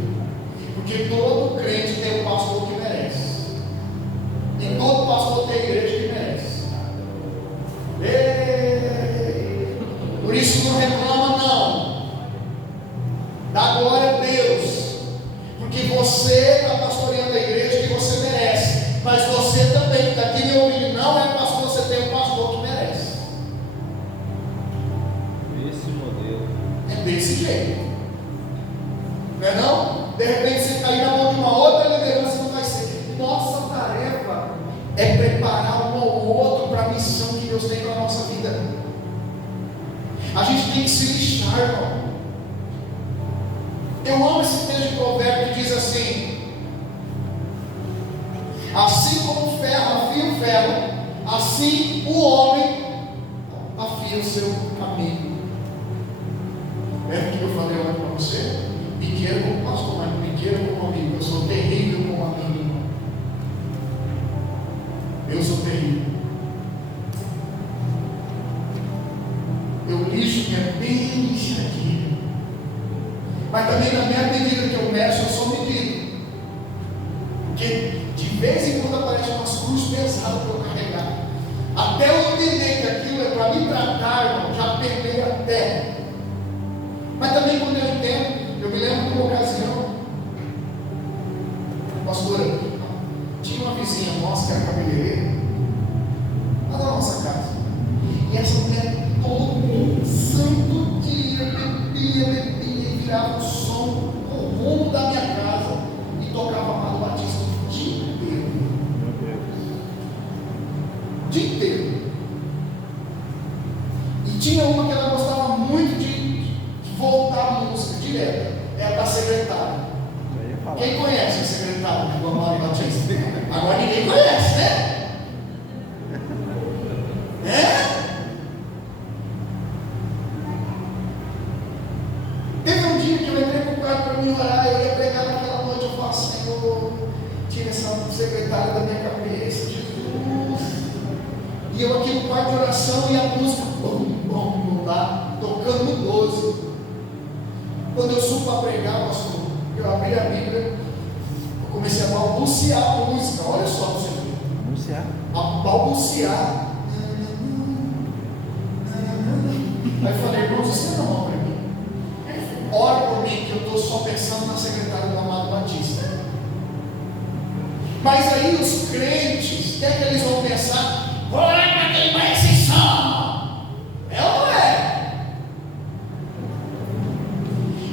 Porque todo crente tem um pastor que merece. E todo pastor tem a igreja que merece. Ei, por isso não reclama não. Dá glória a Deus. Porque você está pastoreando a igreja que você merece. Mas você também, daqui meu ouvido, não é pastor, você tem um pastor que merece. Esse modelo. É desse jeito. Não é não? De repente você cair na mão de uma outra liderança, não vai ser. Nossa tarefa é preparar um ao outro para a missão que Deus tem para a nossa vida. A gente tem que se lixar, irmão. Eu amo esse texto de provérbio que diz assim: assim como o ferro afia o ferro, assim o homem afia o seu amigo. Lembra que eu falei ontem para você? Pequeno como pastor, mas pequeno como amigo. Eu sou terrível como amigo, irmão. Eu sou terrível. Eu lixo minha bem lixadinha. Mas também na minha medida que eu meço, eu sou medido. Porque de vez em quando aparecem umas cruzes pesadas para eu carregar. Até eu entender que aquilo é para me tratar, irmão, já perdi a terra. Mas também quando eu entendo, eu me lembro de uma ocasião, pastora, tinha uma vizinha nossa que era cabeleireira, lá da nossa casa. E essa mulher todo santo dia bebia e virava o som, o rumo da minha casa e tocava Amado Batista o dia inteiro. Meu Deus. O dia inteiro. E tinha uma que ela gostava muito de voltar a música direto. É a da secretária. Quem conhece a secretária do Amado Batista? Agora ninguém conhece, né? Teve um dia que eu entrei com o quarto para me orar, eu ia pregar naquela noite, eu falo, Senhor, tira essa secretária da minha cabeça, Jesus. E eu aqui no quarto de oração e a música, bom, lá, tocando no 12. Quando eu subo para pregar, pastor, eu abri a Bíblia, eu comecei a balbuciar a música, olha só para você ver. Anunciar. A balbuciar. Aí eu falei, irmãos, você não para mim. Ora por mim, que eu estou só pensando na secretária do Amado Batista. Mas aí os crentes, o que é que eles vão pensar? Vou orar para queimar esse som. É ou não é?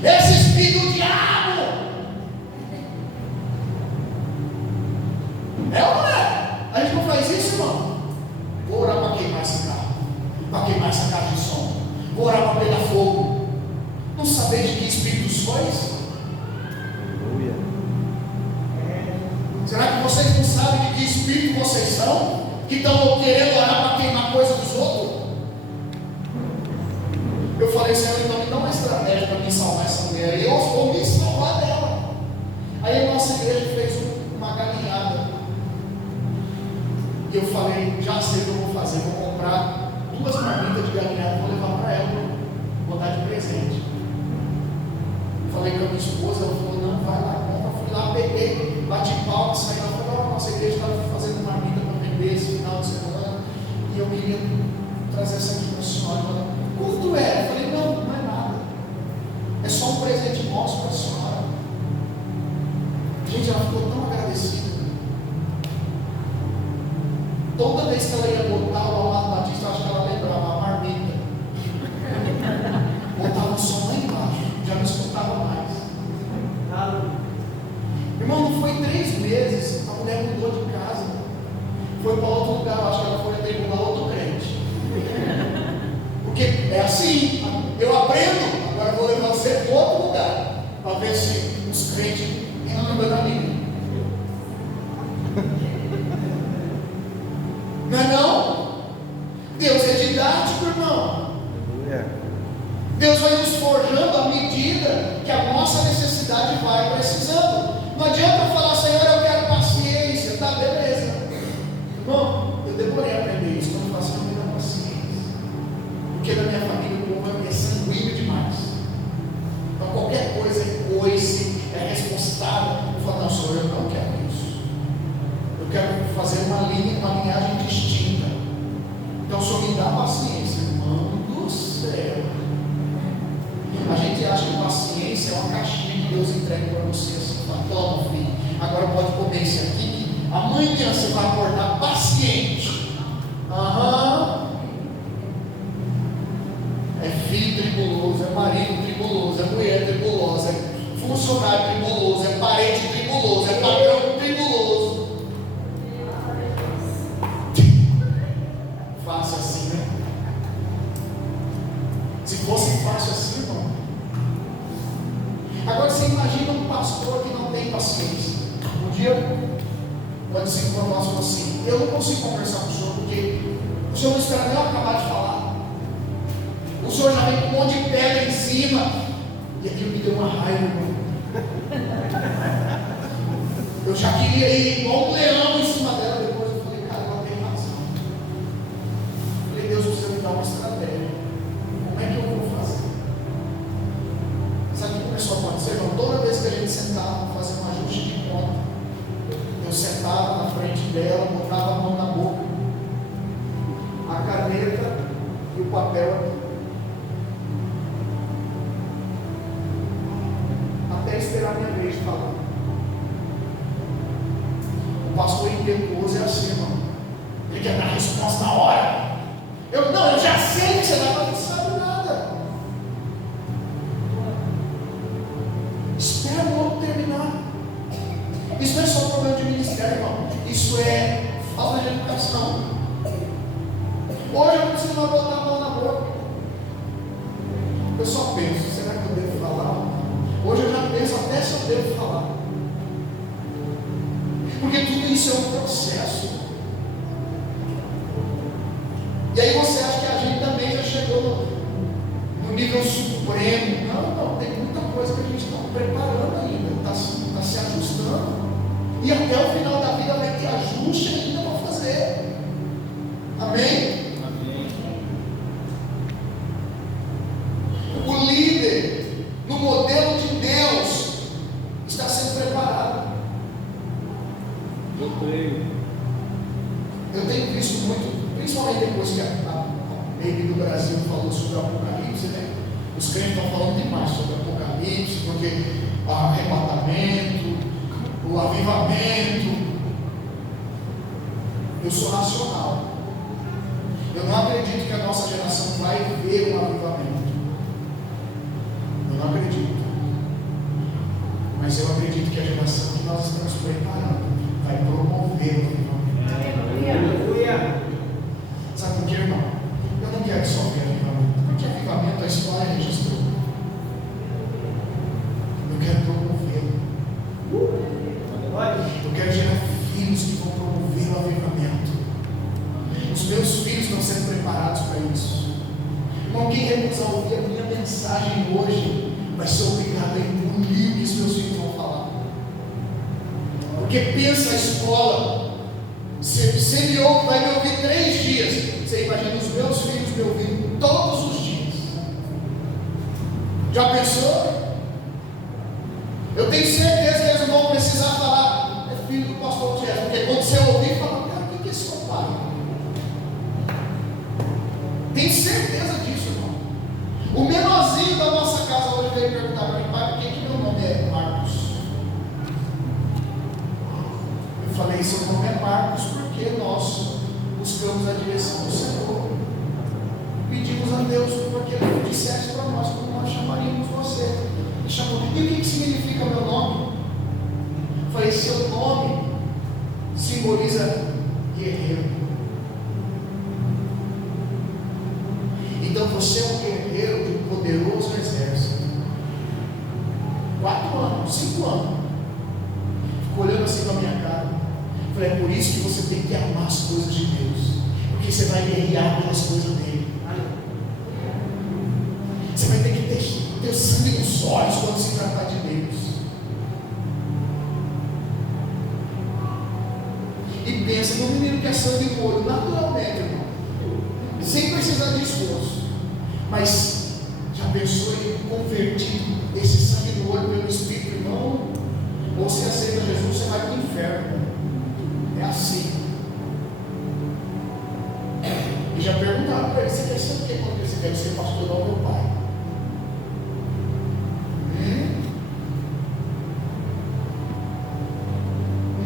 Esse espírito do diabo. É ou não é? A gente não faz isso, irmão. Vou orar para queimar esse carro, para queimar essa caixa de som. Vou orar para pegar fogo. Não saber de que espírito sois? Aleluia. Será que vocês não sabem de que espírito vocês são? Que estão querendo orar para queimar coisa dos outros? Eu falei, Senhor, então me dá uma estratégia para me salvar essa mulher. E eu vou me salvar dela. Aí a nossa igreja fez uma galinhada. E eu falei, já sei o que eu vou fazer. Vou comprar 2 marmitas de galinhada e vou levar para ela. Vou dar de presente. Falei com a minha esposa, ela falou, não, vai lá, compra. Fui lá, peguei, bati palma, saí lá, falei, nossa igreja estava fazendo marmita para vender esse final de semana, e eu queria trazer essa aqui para a senhora. Quanto é? Eu falei, não, não é nada. É só um presente nosso para a senhora. Gente, ela ficou tão agradecida. Toda vez que ela ia botar o Amado Batista, eu acho que ela lembrava a marmita. Botava o som lá embaixo, já não escutava mais. Irmão, não foi 3 meses, a mulher mudou de casa, foi para outro lugar, eu acho que ela foi atribular outro crente. Porque é assim, eu aprendo, agora eu vou levar você para outro lugar, para ver se os crentes andam na linha. Não é não? Deus é didático, irmão. Deus vai nos forjando à medida que a nossa necessidade vai precisando. Não adianta eu falar, Senhor, eu quero paciência, tá, beleza. Irmão, eu demorei a aprender isso, quando eu faço, não me dá paciência. Porque na minha família o povo é sanguíneo demais. Então qualquer coisa é coice, é responsável. Eu falo, não, Senhor, eu não quero isso. Eu quero fazer uma linhagem distinta. Então o Senhor me dá paciência, irmão do céu. A gente acha que paciência é uma caixinha que Deus entrega para você assim, fala, toma filho, agora pode comer isso aqui, que amanhã você vai acordar paciente. É filho tribuloso, é marido tribuloso, é mulher tribulosa, é funcionário tribuloso, é parente tribuloso, é patrão tribuloso. Fácil assim, né? Se fosse fácil assim, irmão. Agora você imagina um pastor que não tem paciência. Um dia, quando se encontrou, nós falou assim: eu não consigo conversar com o senhor, porque o senhor não espera nem eu acabar de falar. O senhor já vem com um monte de pedra em cima. E aquilo me deu uma raiva, irmão. Eu já queria ir igual um leão em cima dela. Depois eu falei, cara, ela tem razão. Eu falei, Deus, você me dá uma estratégia. Como é que eu vou fazer? Sabe o que começou a acontecer, irmão? Toda vez que a gente sentava para fazer um ajuste de conta, eu sentava na frente dela, botava a mão na boca, a caneta e o papel aqui. Até esperar a minha vez de falar. O pastor impetuoso é assim, irmão. Ele quer dar a resposta na hora. Eu já sei que você vai falar, não sabe nada. Espera o outro terminar. Isso não é só problema de ministério, irmão. Isso é falta de educação. Hoje eu não preciso mais botar a mão na boca. Eu só penso, será que eu devo falar? Hoje eu já penso até se eu devo falar. Porque tudo isso é um processo. E aí você acha que a gente também já chegou no nível supremo. Não, tem muita coisa que a gente está preparando ainda, está se ajustando. E até o final da vida vai ter ajuste ainda para fazer. Amém? Amém. O líder, no modelo de Deus, está sendo preparado. Eu creio. Eu tenho visto muito, principalmente depois que a Baby do Brasil falou sobre o Apocalipse, né? Os crentes estão falando demais sobre o Apocalipse, porque o arrebatamento, o avivamento. Eu sou racional. Eu não acredito que a nossa geração vai ver um avivamento. Eu não acredito. Mas eu acredito que a geração que nós estamos preparando vai promover o avivamento. Aleluia. Sabe por quê, irmão? Eu não quero só ver avivamento, porque avivamento a história registrou. Eu quero promovê-lo. Eu quero gerar filhos que vão promover o avivamento. Os meus filhos estão sendo preparados para isso. Irmão, quem recusar ouvir a minha mensagem hoje vai ser obrigado a engolir o que os meus filhos vão falar. Porque pensa a escola. Você vai me ouvir 3 dias. Você imagina os meus filhos me ouvindo todos os dias. Já pensou? Eu tenho certeza que eles não vão precisar falar. filho do pastor Tiago, porque quando você ouvir, fala, cara, o que é esse seu pai? Tem certeza disso, irmão? O menorzinho da nossa casa hoje veio perguntar para mim, pai, por que meu nome é Marcos? Eu falei, seu nome é Marcos porque nós buscamos a direção do Senhor. Pedimos a Deus porque Ele dissesse para nós como nós chamaríamos você. Ele chamou. E o que significa meu nome? Eu falei, seu nome simboliza guerreiro. Então você é um guerreiro de um poderoso exército. 4 anos, 5 anos. Fico olhando assim para a minha cara. Eu falei, é por isso que você tem que amar as coisas de Deus. Porque você vai guerrear pelas coisas dele. Você vai ter que ter sangue nos olhos quando se tratar de Deus. E pensa no menino que é sangue no olho, naturalmente, irmão, sem precisar de esforço. Mas já pensou em convertir esse sangue no olho pelo Espírito, irmão? Ou se aceita Jesus, você vai para o inferno. É assim. E já perguntaram para ele, você quer ser o que quando você quer ser pastor do meu pai?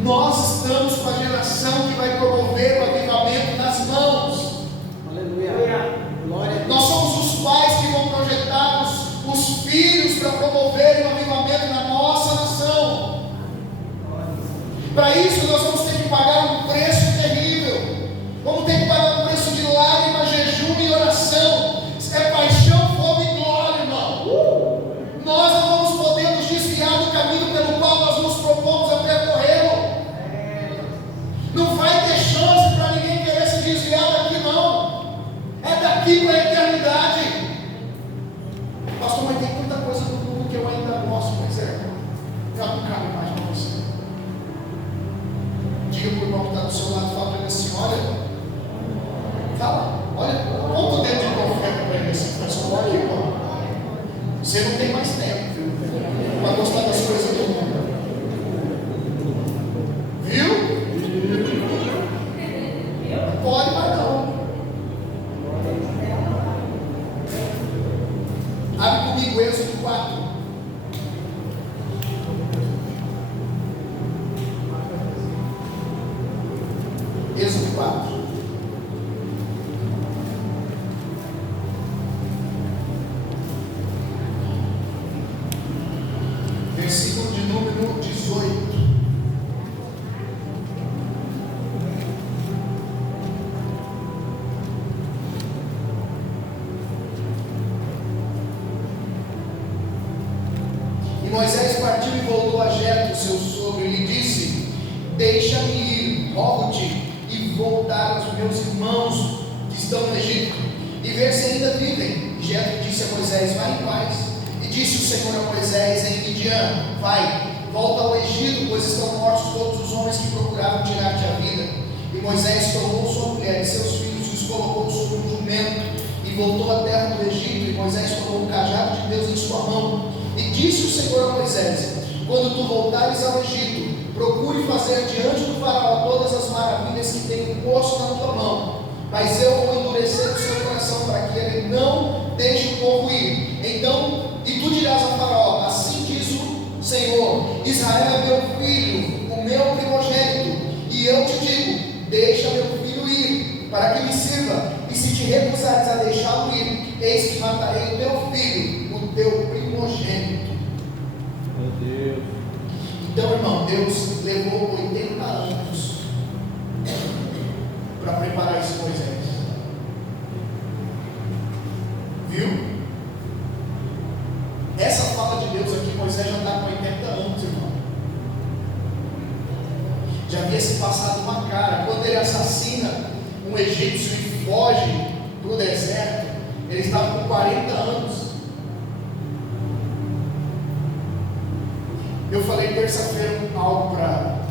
Nós estamos com a geração que vai promover o avivamento nas mãos. Aleluia. Glória a Deus. Nós somos os pais que vão projetar os filhos para promover o avivamento na nossa nação. Para isso nós vamos ter que pagar um preço terrível. Vamos ter que pagar um preço de lágrima, jejum e oração. É paixão, fome e glória, irmão. Nós não vamos poder nos desviar do caminho pelo qual nós nos propomos a percorrer. Não vai ter chance para ninguém querer se desviar daqui, não. É daqui para a eternidade. Pastor, mas tem tanta coisa no mundo que eu ainda gosto. Pois é, eu não cabe mais para você. Diga para o irmão que está do seu lado, fala para ele assim, olha, ponta o dedo de profeta para ele assim, faz só aqui, irmão. Você não tem mais tempo, viu? Para gostar das coisas do mundo. Viu? Pode, mas não. Abre comigo Êxodo 4. Êxodo 4. Versículo de número 18. Moisés partiu e voltou a Jetro, seu sogro, e lhe disse: deixa-me ir, rogo-te, e voltar aos meus irmãos que estão no Egito, e ver se ainda vivem. Jetro disse a Moisés: vai em paz. E disse o Senhor a Moisés em Midian: vai, volta ao Egito, pois estão mortos todos os homens que procuravam tirar-te a vida. E Moisés tomou sua mulher e seus filhos e os colocou sobre um jumento, e voltou à terra do Egito. E Moisés tomou o cajado de Deus em sua mão. E disse o Senhor a Moisés: quando tu voltares ao Egito, procure fazer diante do faraó todas as maravilhas que tenho posto na tua mão, mas eu vou endurecer o seu coração para que ele não deixe o povo ir. Então, e tu dirás a faraó: assim diz o Senhor, Israel é meu filho, o meu primogênito, e eu te digo: deixa meu filho ir, para que me sirva, e se te recusares a deixá-lo ir, eis que matarei o teu filho, o teu primogênito. Meu Deus. Então, irmão, Deus levou 80 anos para preparar esse Moisés. Viu? Essa fala de Deus aqui, Moisés já está com 80 anos, irmão. Já havia se passado uma cara. Quando ele assassina um egípcio e foge para o deserto, ele estava com 40 anos. Eu falei terça-feira algo para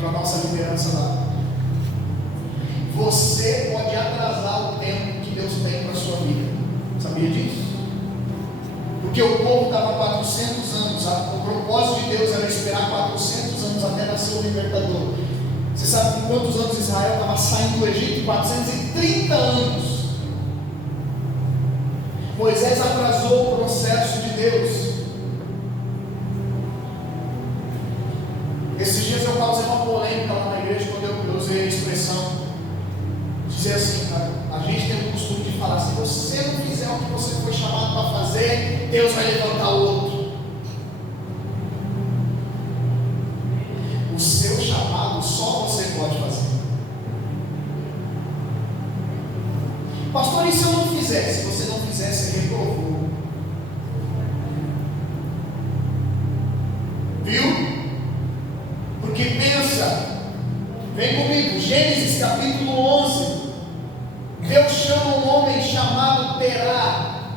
a nossa liderança lá. Você pode atrasar o tempo que Deus tem para a sua vida. Sabia disso? Porque o povo estava 400 anos. O propósito de Deus era esperar 400 anos anos até nascer o libertador. Você sabe com quantos anos Israel estava saindo do Egito? 430 anos. Moisés atrasou o processo de Deus. Esses dias eu causei uma polêmica lá na igreja quando eu usei a expressão, dizer assim, a gente tem o costume de falar, se você não fizer o que você foi chamado para fazer, Deus vai levantar outro. O seu chamado só você pode fazer. Pastor, e se eu não fizer? Se você não fizer, você reprovou. Viu? Porque pensa, vem comigo, Gênesis capítulo 11. Deus chama um homem chamado Terá,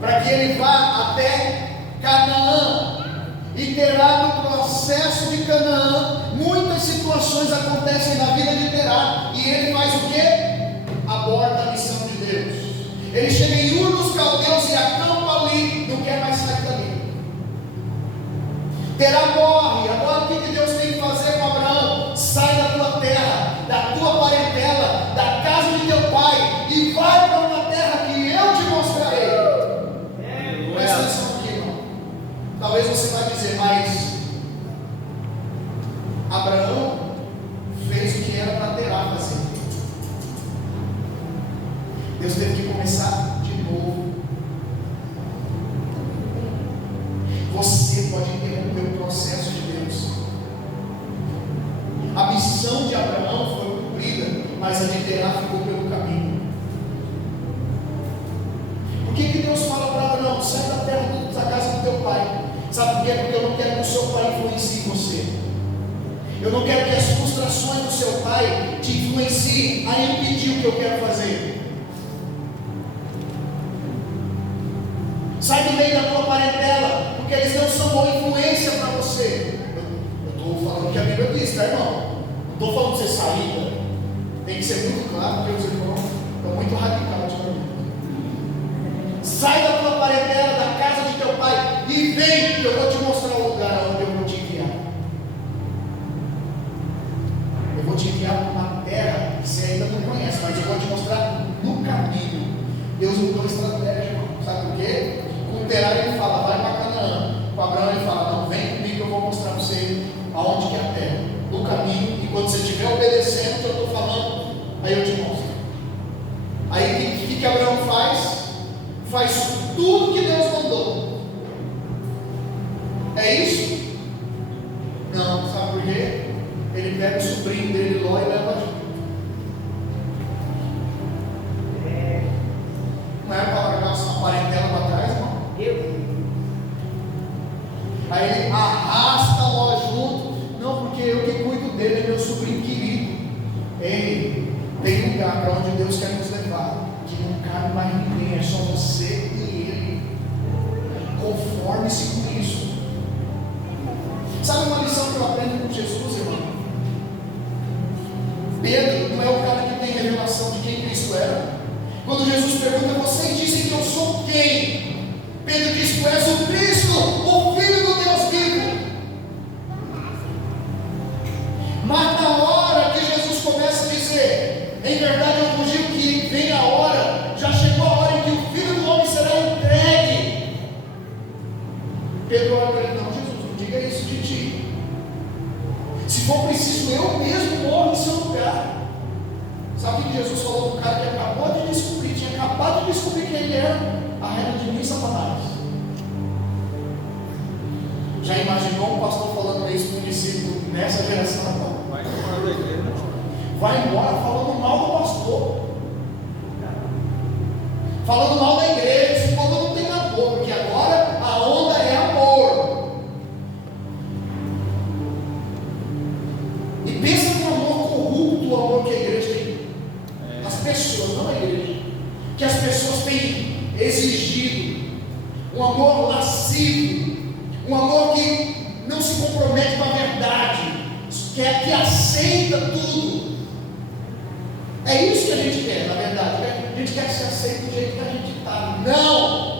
para que ele vá até Canaã. E Terá, no processo de Canaã, muitas situações acontecem na vida de Terá, e ele faz o quê? Aborta a missão de Deus. Ele chega em Ur dos Caldeus e acampa ali, não quer mais sair dali. Terá morre. Agora o que Deus tem que fazer com Abraão? Sai da tua terra, da tua parentela, da casa de teu pai, e vai para uma terra que eu te mostrarei. Presta atenção aqui, irmão. Talvez você vai dizer, mas Abraão fez o que era para Terá fazer. Deus teve que começar de novo. Você pode interromper o processo de Deus. A missão de Abraão foi cumprida, mas a de Terá ficou pelo caminho. Por que Deus fala para Abraão, sai da terra da casa do teu pai? Sabe por quê? Porque eu não quero que o seu pai influencie você. Eu não quero que as frustrações do seu pai te influenciem a impedir o que eu quero fazer. Sai do meio da tua parentela, porque eles não são boa influência para você. Eu estou falando o que a Bíblia diz, tá, irmão? Não estou falando de você sair. Tem que ser muito claro, porque os irmãos estão muito radicais para mim. Sai da tua parentela, da casa de teu pai, e vem, que eu vou te mostrar o lugar onde eu vou te enviar. Eu vou te enviar para uma terra que você ainda não conhece, mas eu vou te mostrar no caminho. Deus usou estratégia, irmão. Sabe por quê? Com Terá ele fala, vai para Canaã. Com Abraão ele fala, não, vem comigo que eu vou mostrar para você aonde que é a terra. No caminho, e quando você estiver obedecendo o que eu estou falando, aí eu te mostro. Aí o que Abraão faz? Faz tudo que Deus mandou. É isso? Não, sabe por quê? Ele pega o sobrinho dele, Ló, e leva junto. Não é para largar a parentela para trás, não? Aí ele arrasta Ló junto. Não, porque eu que cuido dele, é meu sobrinho querido. Ei, tem lugar para onde Deus quer nos levar, que não cabe mais ninguém, é só você e ele. Conforme-se com isso. Sabe uma lição que eu aprendo com Jesus, irmão? Pedro não é o cara que tem revelação de quem Cristo era. Quando Jesus pergunta, vocês dizem que eu sou quem? Pedro diz, tu és o Cristo, o Filho do Deus vivo. Mas na hora que Jesus começa a dizer, em verdade eu vos digo que vem a hora, já chegou a hora em que o Filho do Homem será entregue. Pedro olha para ele, não, Jesus, não diga isso de ti. Se for preciso, eu mesmo morro no seu lugar. Sabe o que Jesus falou do cara que acabou de descobrir, tinha acabado de descobrir quem ele era? A regra de mim, Satanás. Já imaginou um pastor falando isso para um discípulo nessa geração? Vai embora da igreja. Vai embora falando mal do pastor, falando mal da igreja. Esse povo não tem amor, porque agora a onda é amor. E pensa no amor corrupto, o amor que a igreja tem. As pessoas, não a igreja, que as pessoas têm exigido. Um amor lascivo, um amor que não se compromete com a verdade, que aceita tudo. É isso que a gente quer, na verdade. A gente quer que se aceite do jeito que a gente está. Não!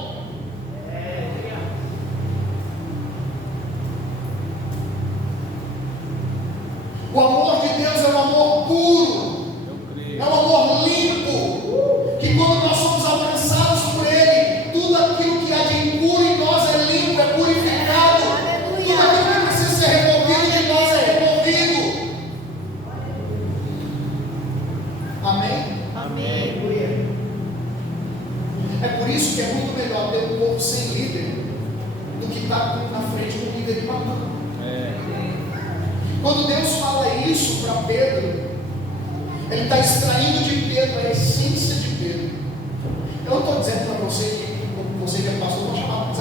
está na frente do líder de matando. Quando Deus fala isso para Pedro, Ele está extraindo de Pedro a essência de Pedro. Eu não estou dizendo para você que você que é pastor, vou chamar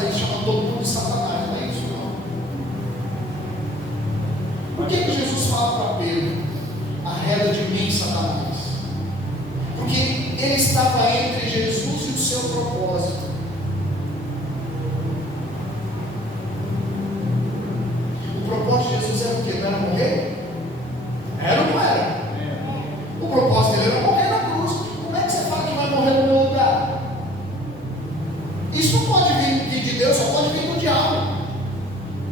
todo mundo de Satanás, não é isso não. Por que Jesus fala para Pedro, arreda de mim, Satanás? Porque ele estava entre Jesus e o seu propósito. O propósito de Jesus era o quê? Não era morrer? Era ou não era? O propósito dele era morrer na cruz. Como é que você fala que vai morrer no meu lugar? Isso não pode vir de Deus, só pode vir do diabo.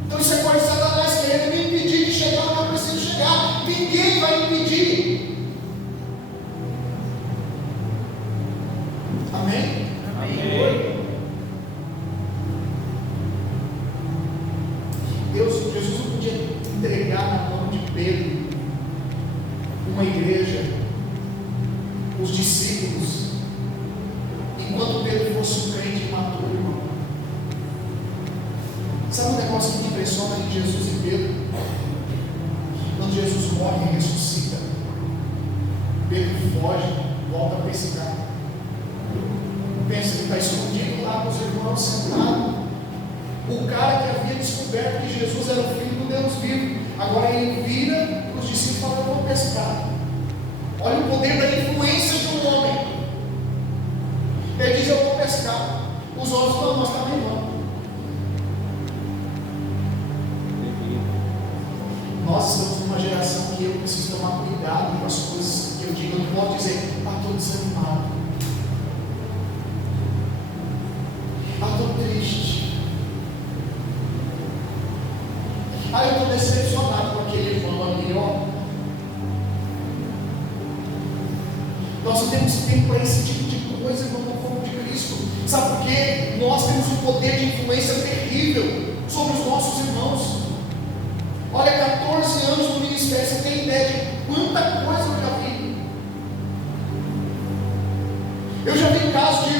Então isso é coisa de Satanás querendo me impedir de chegar onde eu preciso chegar. Ninguém vai impedir. Amém? Amém. Jesus não podia entregar na mão de Pedro uma igreja, os discípulos, enquanto Pedro fosse um crente imaturo, irmão. Sabe um negócio que me impressiona em Jesus e Pedro? Quando Jesus morre e ressuscita, Pedro foge, volta a pescar. Pensa que está escondido lá com os irmãos sentados. O cara que havia descoberto que Jesus era o Filho do Deus vivo, agora ele vira para os discípulos e fala: eu vou pescar. Olha o poder da influência de um homem. Ele diz: eu vou pescar. Os outros falam: nós também vamos. Nós estamos numa geração que eu preciso tomar cuidado com as coisas que eu digo. Eu não posso dizer: estou desanimado, estou triste, eu estou decepcionado com aquele irmão ali, ó. Nós não temos tempo para esse tipo de coisa, irmão, no corpo de Cristo. Sabe por quê? Nós temos um poder de influência terrível sobre os nossos irmãos. Olha, 14 anos no ministério, você tem ideia de quanta coisa eu já vi. Eu já vi casos de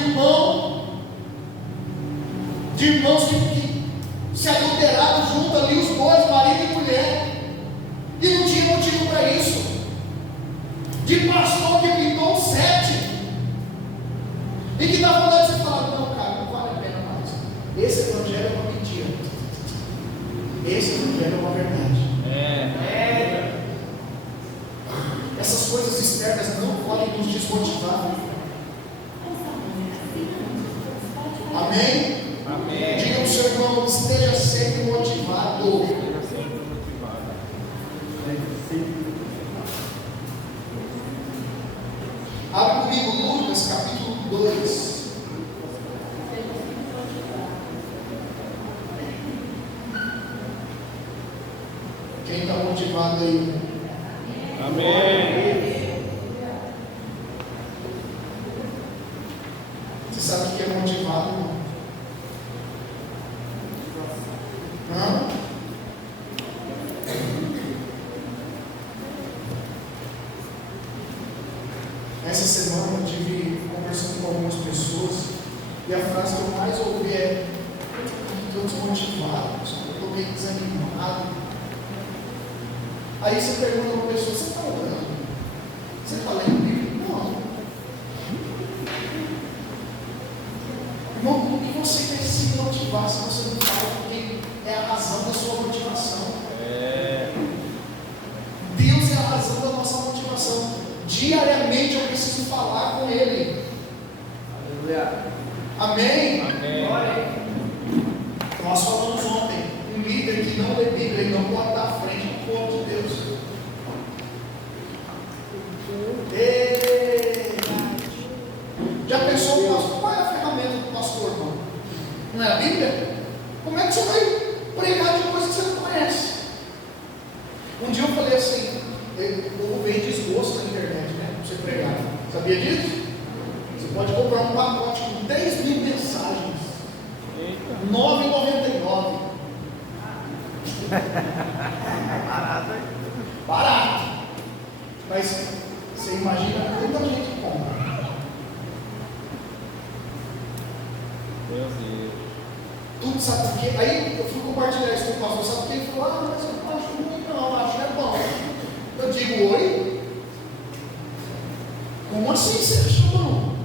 irmãos que se adulteraram junto ali, os dois, marido e mulher, e não tinha motivo para isso. De pastor que pintou 7 e que dá vontade de você falar: não, cara, não vale a pena mais. Esse evangelho é uma mentira, esse evangelho é uma verdade. Essas coisas externas não podem nos desmotivar. Amém? Amém. Diga para o seu irmão: esteja sempre motivado. Abre comigo Lucas capítulo 2. Quem está motivado aí? Amém. Você sabe o que é motivado, irmão? Não? Essa semana eu estive conversando com algumas pessoas e a frase que eu mais ouvi é: estou desmotivado, estou meio desanimado. Aí você pergunta para uma pessoa: você está orando? Você está lendo o livro? Não. Irmão, como que você quer se motivar se você não fala porque é a razão da sua motivação? Deus é a razão da nossa motivação. Diariamente eu preciso falar com Ele. Aleluia. Amém? Amém. Nós falamos ontem: um líder que não lê Bíblia, ele não pode estar à frente do povo de Deus. Já pensou o pastor? Qual é a ferramenta do pastor, irmão? Não é a Bíblia? Como é que você vai pregar de coisa que você não conhece? Um dia eu falei assim: o povo vende desgosto na internet, né? Para você pregar. Sabia disso? Você pode comprar um pacote com 10.000 mensagens, R$ 9,99. Barato. Mas você imagina quanta gente compra. Meu Deus. Tudo tudo, sabe por quê? Aí eu fui compartilhar isso com o pastor, sabe por quê? Ele falou, mas eu não acho ruim não, acho que é bom. Eu digo, oi? Como assim você acha bom?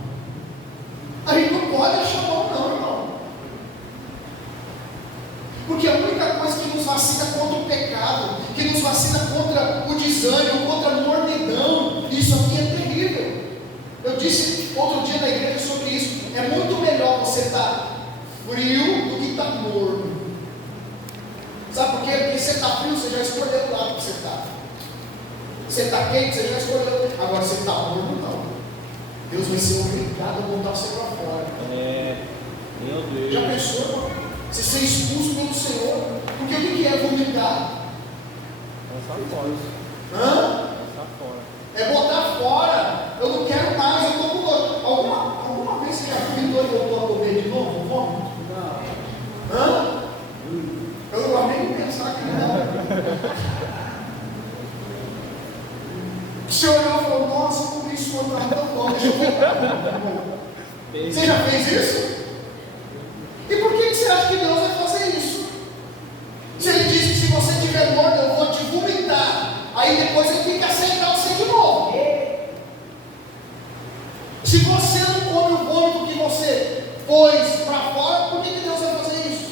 A gente não pode achar bom não, irmão. Porque a única coisa que nos vacina contra o pecado, que nos vacina contra o desânimo, contra a mordidão, isso aqui é terrível. Eu disse outro dia na igreja sobre isso. É muito melhor você estar frio do que estar morno. Sabe por quê? Porque você está frio, você já escolheu o lado que você está. Você está quente, você já escolheu. Agora você está morno, não. Deus vai ser obrigado a botar você para fora. Meu Deus. Já pensou, irmão? Você ser expulso pelo Senhor? Porque o que é vomitar? Lançar fora. Hã? Lançar fora. É botar fora. Eu não quero mais, eu estou com dor. Alguma vez você já vomitou e voltou a comer de novo? Vômito? Não. Hã? Eu não gosto nem de pensar que não. Você olhou e falou, nossa, eu comi isso quando estava tão bom, deixa eu voltar. Você já fez isso? E por que você acha que Deus vai fazer isso? Se Ele diz que se você estiver morto, eu vou te vomitar. Aí depois Ele tem que aceitar você de novo. Se você não come o vômito que você pôs para fora, por que Deus vai fazer isso?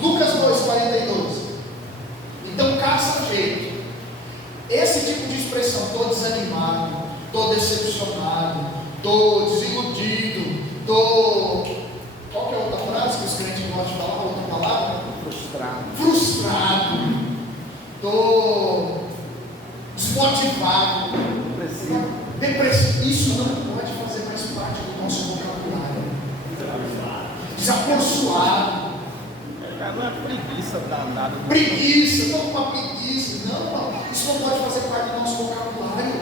Lucas 2:42. Então caça jeito. Esse tipo de expressão, estou desanimado, estou decepcionado, estou desiludido, estou. Qual que é a outra frase que os crentes gostam de falar? Outra palavra? Frustrado. Estou desmotivado. Depressivo. Isso não pode fazer mais parte do nosso vocabulário. Desacorçoado. Não é preguiça danada. Preguiça, estou com uma preguiça. Não, isso não pode fazer parte do nosso vocabulário.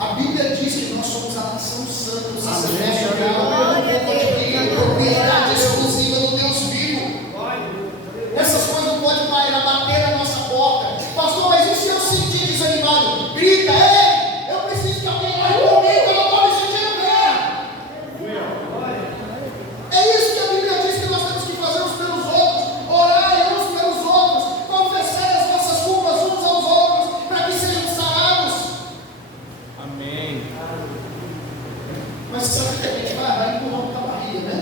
A Bíblia diz que nós somos a nação santa, os sacerdotes real, propriedade exclusiva do Deus vivo. Essas coisas não podem mais bater na nossa porta. Pastor, mas e se eu sentir desanimado? Grita, ei, eu preciso que alguém ore comigo, eu não estou me sentindo bem. É isso que a Bíblia diz que nós temos que fazer uns pelos outros, orar uns pelos outros, confessar as nossas culpas uns aos outros, para que sejam sarados. Amém. Mas sabe que a gente vai empurrando com a barriga, né?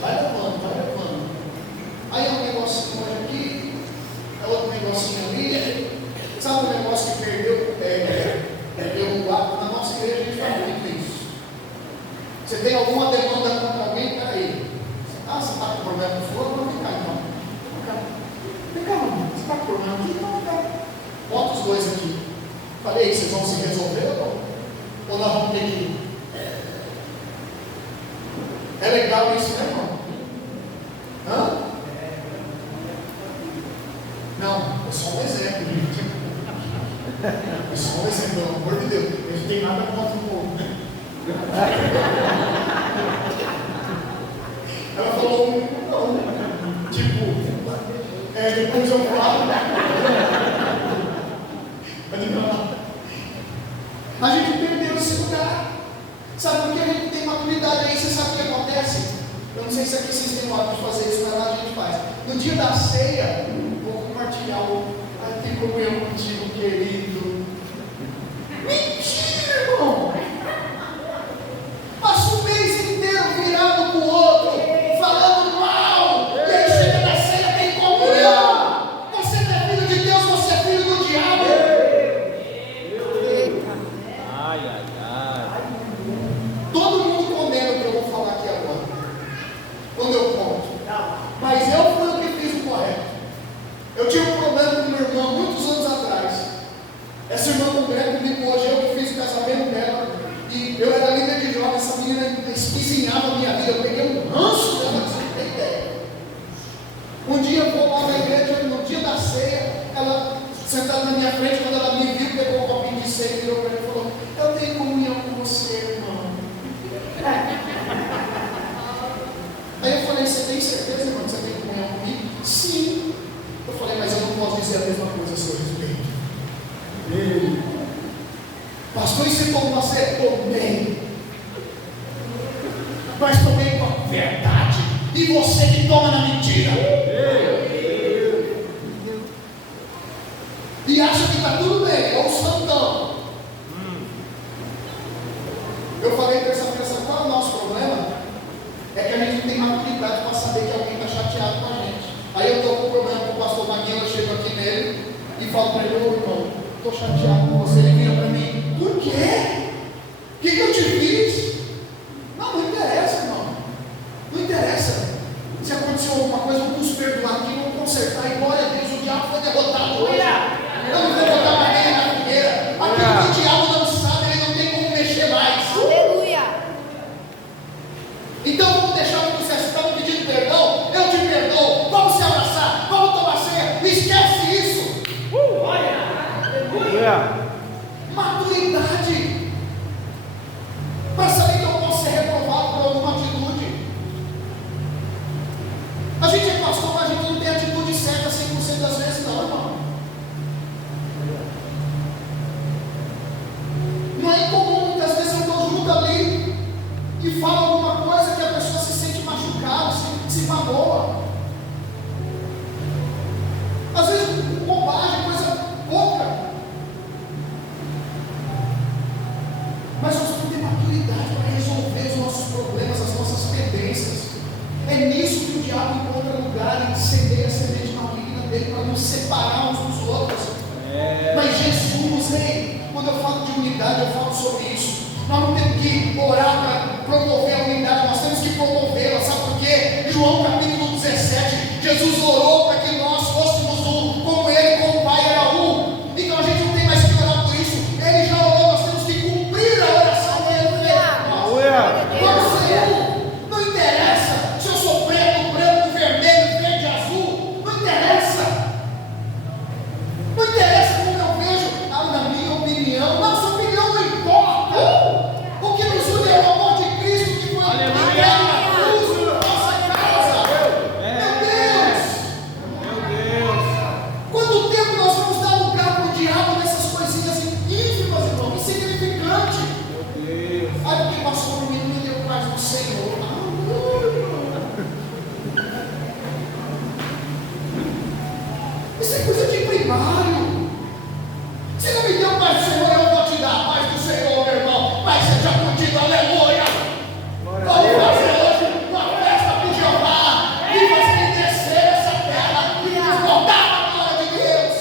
Vai levando, vai levando. Aí é um negocinho hoje aqui, é outro negocinho ali. Sabe o negócio que perdeu o hábito? Na nossa igreja a gente faz muito isso. Você tem alguma demanda contra alguém? Peraí. Você está com problema com fogo? Não, vem cá então. Vem cá, mano. Você está com problema aqui? Não, vem cá. Bota os dois aqui. Falei, vocês vão se resolver ou não? Ou nós vamos ter que ir? É legal isso, né, irmão? Hã? Não, é só um exemplo, gente. É só um exemplo, pelo amor de Deus. A gente não tem nada contra o povo. Ela falou, não. Tipo, depois eu falo. A gente perdeu esse lugar. Sabe por que a gente tem maturidade aí? Você sabe o que acontece? Eu não sei se aqui vocês têm o hábito de fazer isso, mas lá a gente faz. No dia da ceia, vou compartilhar tem comunhão contigo, querido. Mentira, irmão! Passa o mês inteiro virado pro outro, falando mal, e aí chega na ceia, tem comunhão. Você não é filho de Deus, você é filho do diabo. Ai. Todo mundo condena o que eu vou falar aqui agora, quando eu conto. Mas eu fui o que fiz o correto. Eu tive um problema com meu irmão muitos anos atrás. assim como você, estou bem. Mas estou bem com a verdade. E você que toma na mentira. E acha que está tudo bem, é o santão. Eu falei terça-feira, sabe qual é o nosso problema? É que a gente não tem maturidade para saber que alguém está chateado com a gente. Aí eu estou com um problema com o pastor Maguila, eu chego aqui nele e falo para ele: ô irmão, estou chateado com você. Ele vira para mim: por quê? O que eu te fiz? Não interessa, irmão. Não interessa. Se aconteceu alguma coisa, vamos perdoar aqui, vamos consertar. E glória a Deus, o diabo foi derrotado hoje. Eu não vou botar mais ninguém na fogueira. Aquilo que o diabo não sabe, ele não tem como mexer mais. Aleluia. Então vamos deixar o que você está me pedindo perdão. Eu te perdoo. Vamos se abraçar. Vamos tomar ceia. Esquece isso. Maturidade. Para saber que eu posso ser reprovado por alguma atitude. A gente é pastor, mas a gente não tem a atitude certa 100% das vezes, não, irmão. Não é incomum, muitas vezes eu estou junto ali e falo alguma coisa que a pessoa se sente machucada, se magoa. Às vezes bobagem, coisa pouca. Mas nós temos que ter maturidade para resolver os nossos problemas, as nossas pendências. É nisso que o diabo encontra lugar e semeia a semente maligna dele para nos separar uns dos outros. Mas Jesus, quando eu falo de unidade, eu falo sobre isso. Nós não temos que orar para promover a unidade, nós temos que promovê-la. Sabe por quê? João capítulo 17, Jesus orou para que nós fôssemos um, como ele com o Pai era um. Então a gente não tem mais que orar por isso. Ele já orou, nós temos que cumprir a oração dele. Vamos ser um. Não interessa se eu sou preto, branco, vermelho, verde, azul. Não interessa. Não interessa como eu vejo, na minha opinião. Nossa opinião não importa. O que nos une é o amor de Cristo que foi entregue na cruz por nossa causa. Meu Deus! Quanto tempo nós vamos dar lugar para o diabo nessas coisinhas ínfimas, irmão, insignificantes? Olha o que passou no menino e deu paz do Senhor. Isso é coisa de primário. Se não me deu paz do Senhor, eu vou te dar a paz do Senhor, meu irmão. Paz seja contigo, aleluia. Vamos fazer hoje uma festa para o Jeová e fazer descer essa terra e nos voltar a glória de Deus.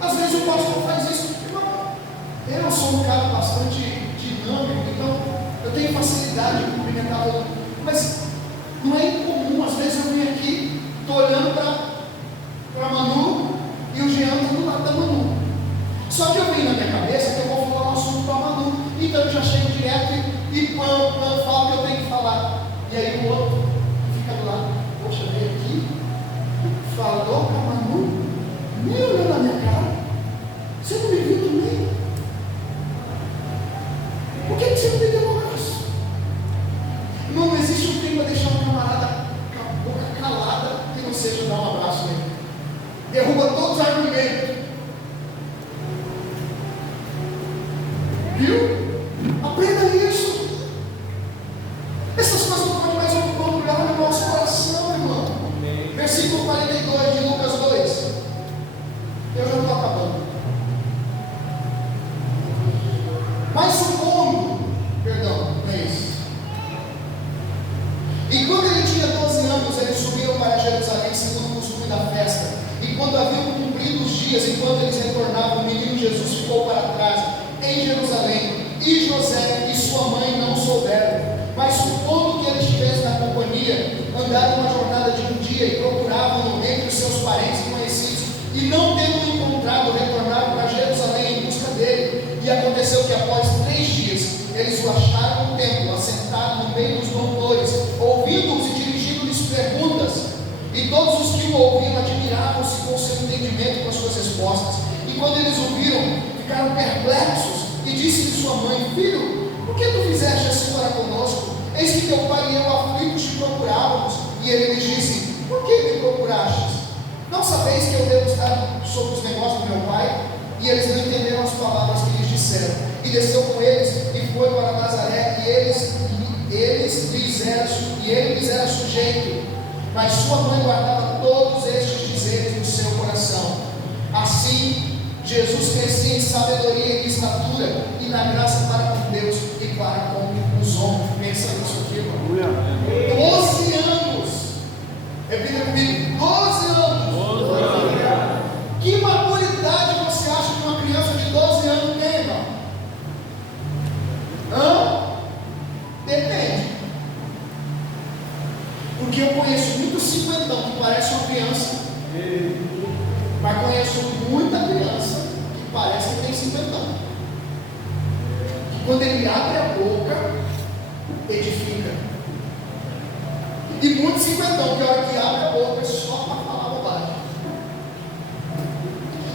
Às vezes o pastor faz isso. Eu sou um cara bastante dinâmico, então eu tenho facilidade de cumprimentar o outro. Mas não é incomum, às vezes eu venho aqui, estou olhando para a Manu e o Jean está do lado da Manu. Só que eu venho na minha cabeça que eu vou falar um assunto para a Manu, então eu já chego direto e falo o que eu tenho que falar. E aí o outro fica do lado: poxa, veio aqui, falou para a Manu, nem olhou na minha cara. Você não me viu também? Por que você não me deu um abraço? Não existe um tempo para deixar um camarada com a boca calada que não seja dar um abraço nele. Derruba todos os argumentos. Viu? Aprenda isso. Essas coisas não podem mais ocupar lugar no nosso coração, irmão. Versículo 42 de Lucas 2. Eu já estou acabando. Mas supondo, perdão, não é isso. E quando ele tinha 12 anos, eles subiram para Jerusalém, segundo o costume da festa. E quando haviam cumprido os dias, enquanto eles retornavam, o menino Jesus ficou para trás, em Jerusalém. E José e sua mãe não souberam. Mas supondo que ele estivesse na companhia, andaram uma jornada de um dia e procuravam-no entre os seus parentes e conhecidos. E não tendo encontrado, retornaram para Jerusalém em busca dele. E aconteceu que após 3 dias, eles o acharam no templo, assentado no meio dos doutores, ouvindo-os e dirigindo-lhes perguntas. E todos os que o ouviam admiravam-se com o seu entendimento e com as suas respostas. E quando eles o viram, ficaram perplexos. E disse-lhe sua mãe: filho, por que tu fizeste assim para conosco? Eis que teu pai e eu aflitos te procurávamos. E ele lhes disse: por que me procurastes? Não sabeis que eu devo estar sobre os negócios do meu pai? E eles não entenderam as palavras que lhes disseram. E desceu com eles e foi para Nazaré, e ele lhes era sujeito. Mas sua mãe guardava todos estes dizeres no seu coração. Assim, Jesus crescia em sabedoria e estatura e na graça para com Deus e para com os homens. Pensa nisso aqui, irmão. 12 anos. Repita comigo: 12 anos. Que maturidade você acha que uma criança de 12 anos tem, irmão? Depende. Porque eu conheço muito cinquentão que parece uma criança, mas conheço muita criança que parece que tem cinquentão. Que quando ele abre a boca, edifica. E muito cinquentão que a hora que abre a boca é só para falar bobagem.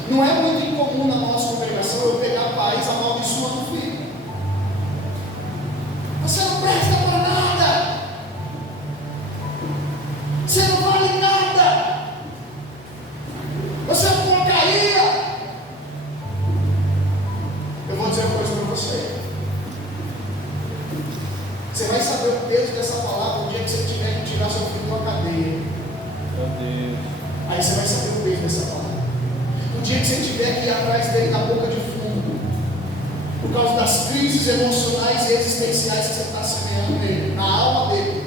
Não é muito incomum na nossa congregação eu pegar pais amaldiçoando o filho. Você não presta para nada. Você não vale nada. Você é uma porcaria. Eu vou dizer uma coisa para você. Você vai saber o peso dessa palavra o dia que você tiver que tirar seu filho da cadeia. Meu Deus. Aí você vai saber o peso dessa palavra. O dia que você tiver que ir atrás dele na boca de fundo, por causa das crises emocionais e existenciais que você está semeando nele, na alma dele.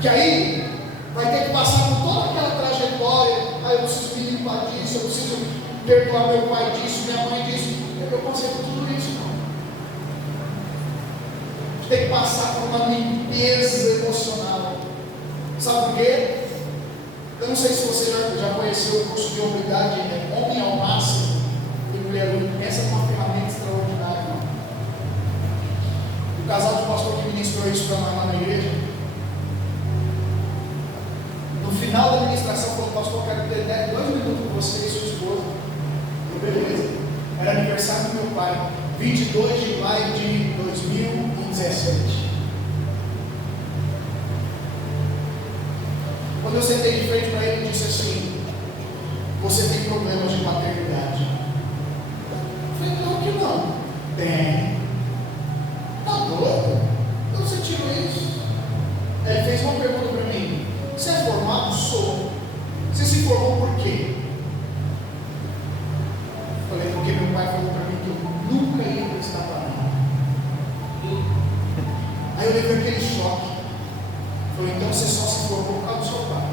Que aí vai ter que passar por toda aquela trajetória. Aí eu preciso me limpar disso, eu preciso perdoar meu pai disso, minha mãe disso. Eu passei por tudo isso, não. Tem que passar por uma limpeza emocional. Sabe por quê? Eu não sei se você já conheceu o curso de hombridade, Homem ao Máximo e Mulher Única. Essa é uma ferramenta extraordinária, irmão. O casal de pastor que ministrou isso para nós lá na igreja, no final da ministração, falou: pastor, quero ter 2 minutos com você e sua esposa. Eu, beleza. Era aniversário do meu pai, 22 de maio de 2017. Quando eu sentei de frente para ele, ele disse assim: você tem problemas de paternidade? Eu falei: não, que não. Tem. Tá doido? Então você tirou isso? Aí ele fez uma pergunta para mim: você é formado? Sou. Você se formou por quê? Eu falei: porque meu pai falou para mim que eu nunca ia prestar para nada. Aí eu levei aquele choque. Falei: então você só se formou por causa do seu pai?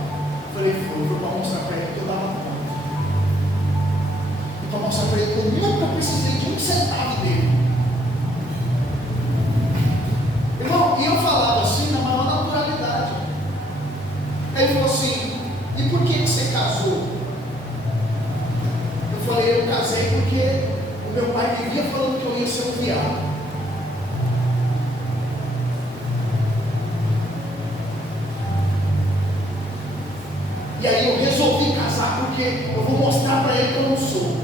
Falei: foi para mostrar para ele que eu dava conta. E para mostrar para ele que eu nunca precisei de um centavo dele. Irmão, e eu falava assim na maior naturalidade. Aí ele falou assim: e por que você casou? Eu falei: eu casei porque o meu pai vivia falando que eu ia ser um viado. E aí eu resolvi casar porque eu vou mostrar para ele que eu não sou.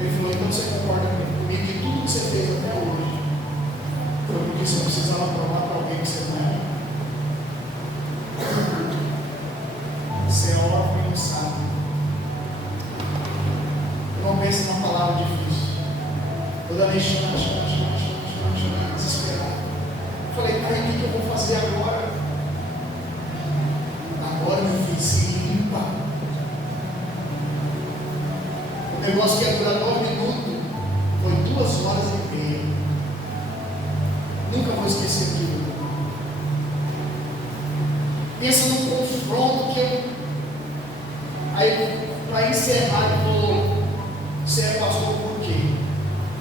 Ele falou: então você concorda comigo que tudo que você fez até hoje foi porque você precisava provar para alguém que você não é? Você é órfão e não sabe. Eu não penso numa palavra difícil. Eu dei chorando, desesperado. Falei: pai, o que eu vou fazer agora? Agora, meu filho, se limpa. O negócio que ia durar 9 minutos foi 2 horas e meia. Nunca vou esquecer aquilo. Pensa num confronto que eu. Aí, para encerrar, ele falou: você é pastor por quê?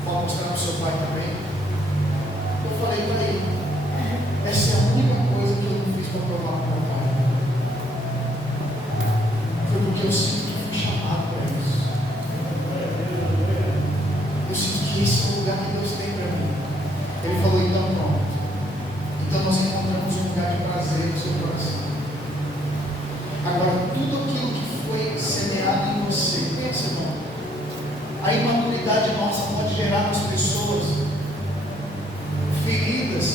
Pode mostrar para o seu pai também? Eu falei para ele: essa é a única coisa que eu não fiz para provar para o meu pai. Foi porque eu sinto que fui chamado para isso. Eu sinto que esse é o lugar que Deus tem para mim. Ele falou: então pronto. Então nós encontramos um lugar de prazer no seu coração. Agora, tudo aquilo que foi semeado em você, pensa, irmão, a imaturidade nossa pode gerar nas pessoas feridas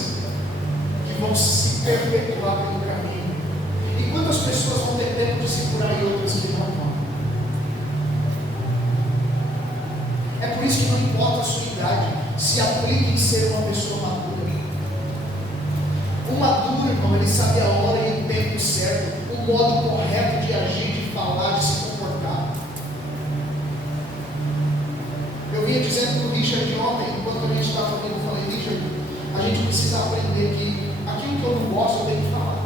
que vão se perpetuar pelo caminho. E quantas tempo de segurar e outras que não vão. É por isso que não importa a sua idade, se aplique em ser uma pessoa madura. O maduro, irmão, ele sabe a hora e o tempo certo, o modo correto de agir, de falar, de se comportar. Eu vinha dizendo para o Richard ontem, enquanto a gente estava aqui, eu falei: Richard, a gente precisa aprender que aquilo que eu não gosto eu tenho que falar.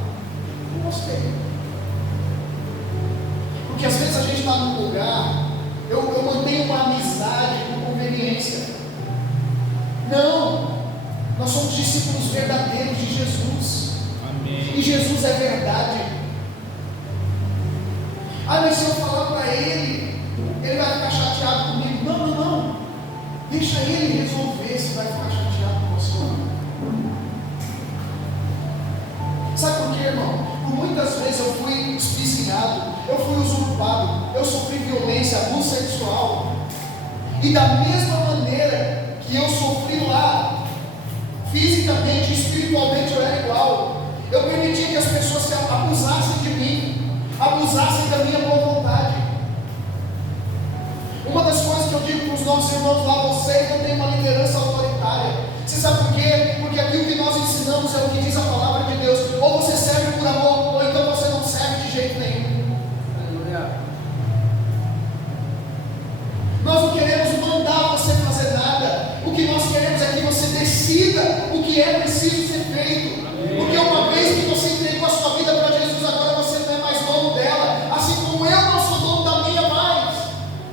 Não gostei. Porque às vezes a gente está num lugar, eu mantenho uma amizade por conveniência. Não, nós somos discípulos verdadeiros de Jesus. Amém. E Jesus é verdade. Ah, mas se eu falar para ele vai ficar chateado comigo. Não, não, não. Deixa ele resolver se vai ficar chateado com você ou não. Sabe por quê, irmão? Por muitas vezes eu fui espizinhado, eu fui usurpado, eu sofri violência, abuso sexual. E da mesma maneira que eu sofri lá, fisicamente e espiritualmente eu era igual. Eu permitia que as pessoas abusassem de mim, abusassem da minha boa vontade. Uma das coisas que eu digo para os nossos irmãos lá: vocês não têm uma liderança autoritária. Você sabe por quê? Porque aquilo que nós ensinamos é o que diz a palavra de Deus. Ou você serve por amor, ou então você não serve de jeito nenhum. Aleluia. Nós não queremos mandar você fazer nada. O que nós queremos é que você decida o que é preciso ser feito. Porque uma vez que você entregou a sua vida para Jesus, agora você não é mais dono dela. Assim como eu não sou dono da minha mais.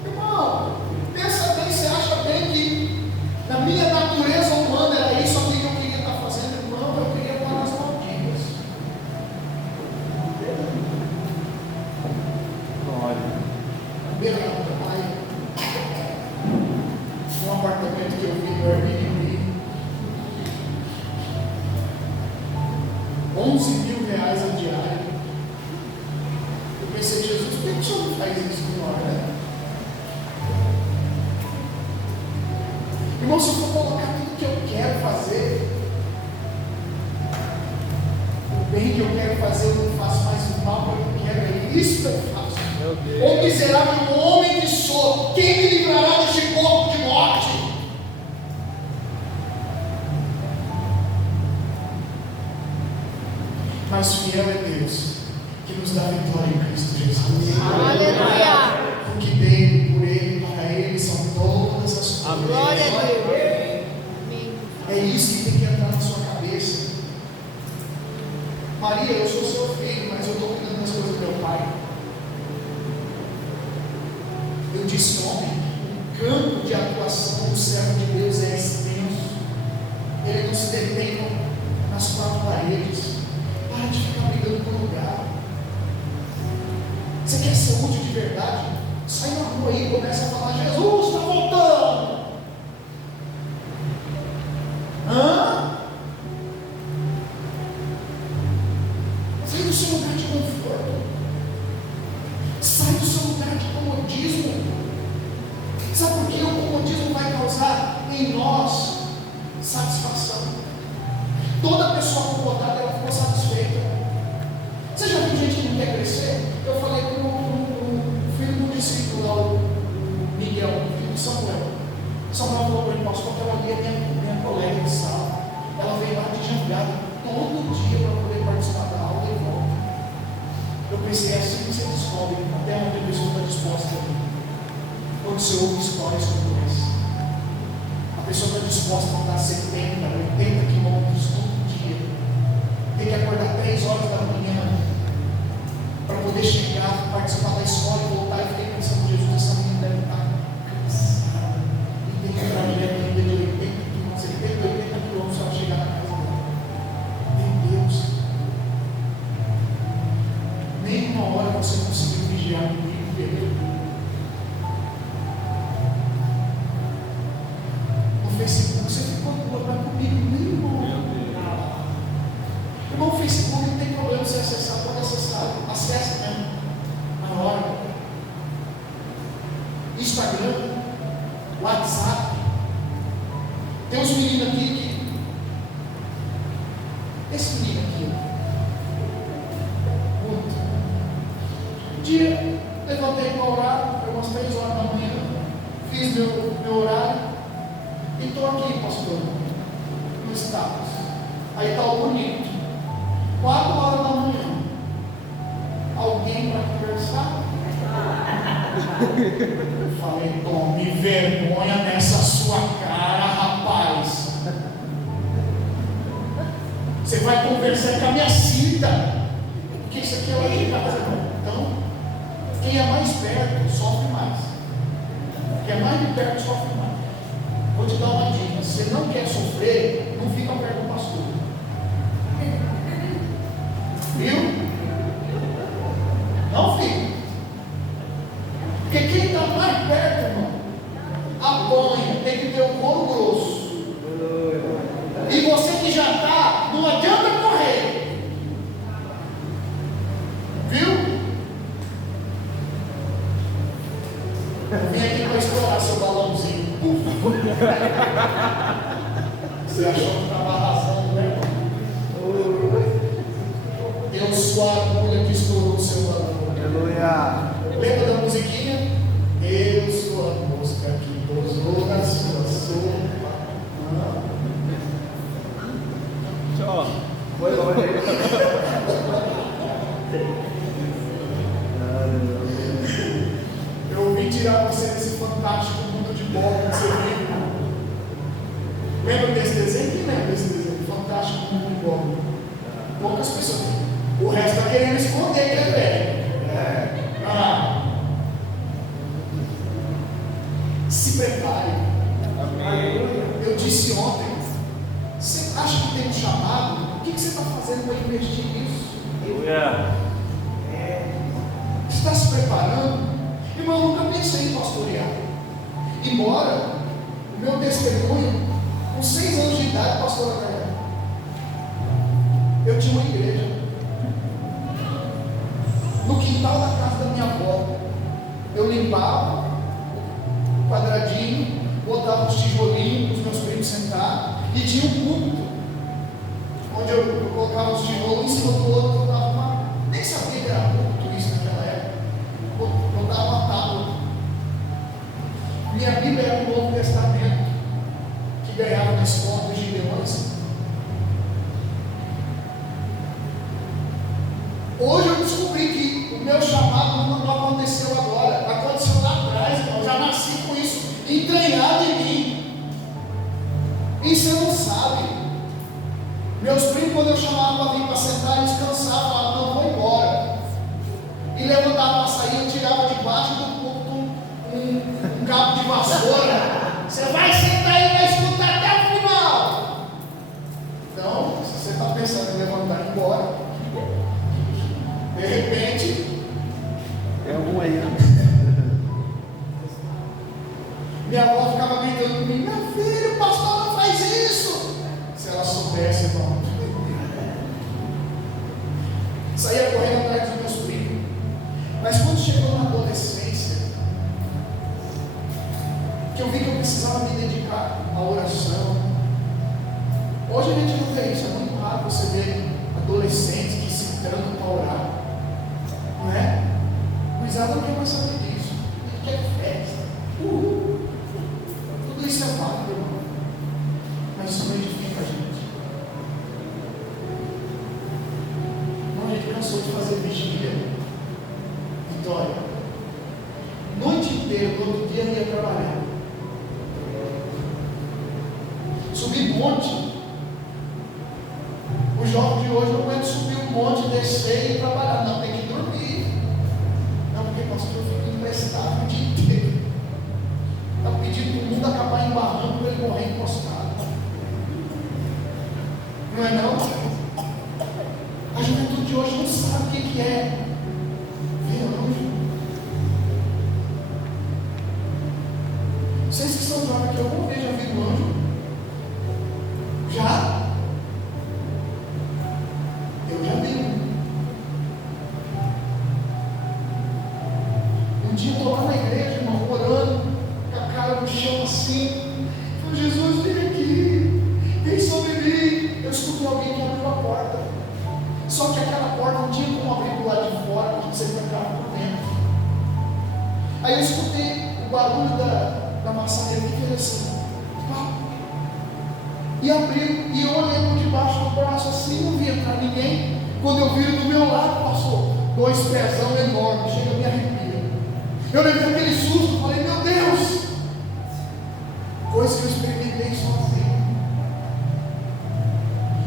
Irmão, pensa bem, você acha bem que na minha natureza humana era isso aqui que eu queria estar fazendo? Irmão, eu queria estar nas Maldivas. Glória. Na beira da praia. Um apartamento que eu vi no Airbnb, 11 mil reais a diária. Eu pensei: Jesus, por que o senhor não faz isso com nós, né? Irmão, se eu for colocar tudo que eu quero fazer, o bem que eu quero fazer eu não faço, mais o mal que eu quero é isso que eu faço. Meu Deus. Ô miserável homem que sou, quem me livrará deste corpo de morte? Mas fiel é Deus, que nos dá vitória em Cristo Jesus. Aleluia. Porque dele, por ele, para ele são todas as coisas. Glória a Deus. É isso que tem que entrar na sua cabeça. Maria, eu sou seu filho, mas eu estou cuidando das coisas do meu pai. Eu disse ontem, o campo de atuação do servo de Deus é extenso. Ele não se detém nas quatro paredes. Para de ficar brigando por lugar. Você quer saúde de verdade? Sai na rua aí e começa a falar: Jesus está voltando. Hã? Sai do seu lugar de conforto. Sai do seu lugar de comodismo. Sabe por que o comodismo vai causar em nós satisfação? Toda pessoa acomodada, ela ficou satisfeita. Você já viu gente que não quer crescer? Eu falei com o filho do discípulo lá, o Miguel, o filho de Samuel. Samuel falou para mim: pastor, aquela ali é minha colega de sala. Ela veio lá de Jangada todo dia para poder participar da aula e volta. Eu pensei: é assim que você descobre até onde a pessoa está disposta a ir. Quando você ouve histórias como essa, a pessoa está disposta a andar 70, 80 quilômetros todo dia, tem que acordar 3 horas da manhã para poder chegar, participar da escola e voltar. E fiquei pensando: Jesus, essa menina deve estar cansada e tem que entrar direto ainda de 80 quilômetros para chegar na casa dela. Meu Deus, nem uma hora você conseguiu vigiar comigo, entendeu? No Facebook você ficou comigo nem uma hora. Irmão, o Facebook não tem problema você acessar, pode acessar, acesse mesmo, na hora. Instagram, WhatsApp. Tem uns meninos aqui que. Esse menino aqui, muito. Levantei para orar, foi umas 3 horas da manhã, fiz meu horário e estou aqui, pastor, no status. Aí está o bonito, 4 horas da manhã, alguém para conversar? Falei, tome vergonha nessa sua cara, rapaz. Você vai conversar com a minha cita, porque isso aqui é lá de casa, irmão. Então, quem é mais perto sofre mais. Quem é mais de perto sofre mais. Vou te dar uma dica: se você não quer sofrer, não fica perto do pastor. Viu? Não fica. Porque quem está mais perto, irmão, apanha, tem que ter um couro grosso. E você que já está, não adianta correr. Viu? Eu vim aqui para estourar seu balãozinho. Você achou que estava arrasando, né, irmão? Eu sou a agulha que estourou o seu balão. Aleluia. Lembra da musiquinha? Eu sou a mosca que pousou na sua sopa. Tchau. Foi longe aí. Eu vim tirar você desse fantástico mundo de bola que você vive. Lembra desse desenho? Quem lembra desse desenho? Fantástico mundo de bola. Poucas pessoas. O resto está querendo esconder que é velho. Se prepare. Amém. Eu disse ontem, você acha que tem um chamado? O que você está fazendo para investir nisso? Aleluia. Você está se preparando? Irmão, eu nunca pensei em pastorear. Embora o meu testemunho, com 6 anos de idade, pastor Gaia, eu tinha uma igreja no quintal da casa da minha avó. Eu limpava o quadradinho, botava os tijolinhos para os meus primos sentar, e tinha um púlpito onde eu colocava os tijolos em cima do outro. Eu dava uma, nem sabia que era púlpito isso naquela época. Eu dava uma tábua. Minha Bíblia era o Novo Testamento, que ganhava na escola dos gideões. Hoje eu descobri que o meu chamado não aconteceu agora, aconteceu lá atrás, irmão. Eu já nasci com isso entranhado em mim. Isso você não sabe. Meus primos, quando eu chamava para vir para sentar, eles cansavam, falavam, não, vou embora. E levantava para sair, eu tirava debaixo do púlpito um cabo de vassoura. Você vai sentar aí e vai escutar até o final. Então, se você está pensando em levantar e ir embora, de repente, É um aí, né? minha avó ficava gritando comigo: meu filho, o pastor não faz isso. Se ela soubesse, irmão. Saía correndo atrás dos meus primos. Mas quando chegou na adolescência, que eu vi que eu precisava me dedicar à oração. Hoje a gente não vê isso, é muito raro você ver adolescentes que se trancam para orar. Não é? O Isaac não quer mais saber disso. Ele quer festa. Tudo isso é válido, irmão. Mas isso não edifica a gente. Não, a gente cansou de fazer vigília. Vitória. Noite inteira, todo dia eu ia trabalhar. Subir monte. O jovem de hoje não aguenta subir um monte, descer e trabalhar. Não, tem que dormir. Não, porque pastor, eu fico emprestado o dia inteiro. Está pedindo para o mundo acabar em barranco para ele morrer encostado. Não é não? A juventude de hoje não sabe o que é ver anjo. Vocês que são jovens aqui, alguma vez já viram anjo? Já? Eu já vi um dia eu estou lá na igreja, irmão, orando, com a cara no chão assim. Falei: Jesus, vem aqui, vem sobre mim. Eu escutei alguém que abriu a porta. Só que aquela porta não tinha como abrir do lado de fora, porque você trancava por dentro. Aí eu escutei o barulho da maçaneira que fez assim, pá, e abriu, e eu olhei por debaixo do braço assim, não vi entrar ninguém. Quando eu vi do meu lado, passou 2 pezão enormes, chega a me arrepia. Eu levei aquele susto, falei, meu Deus, coisa que eu experimentei sozinho.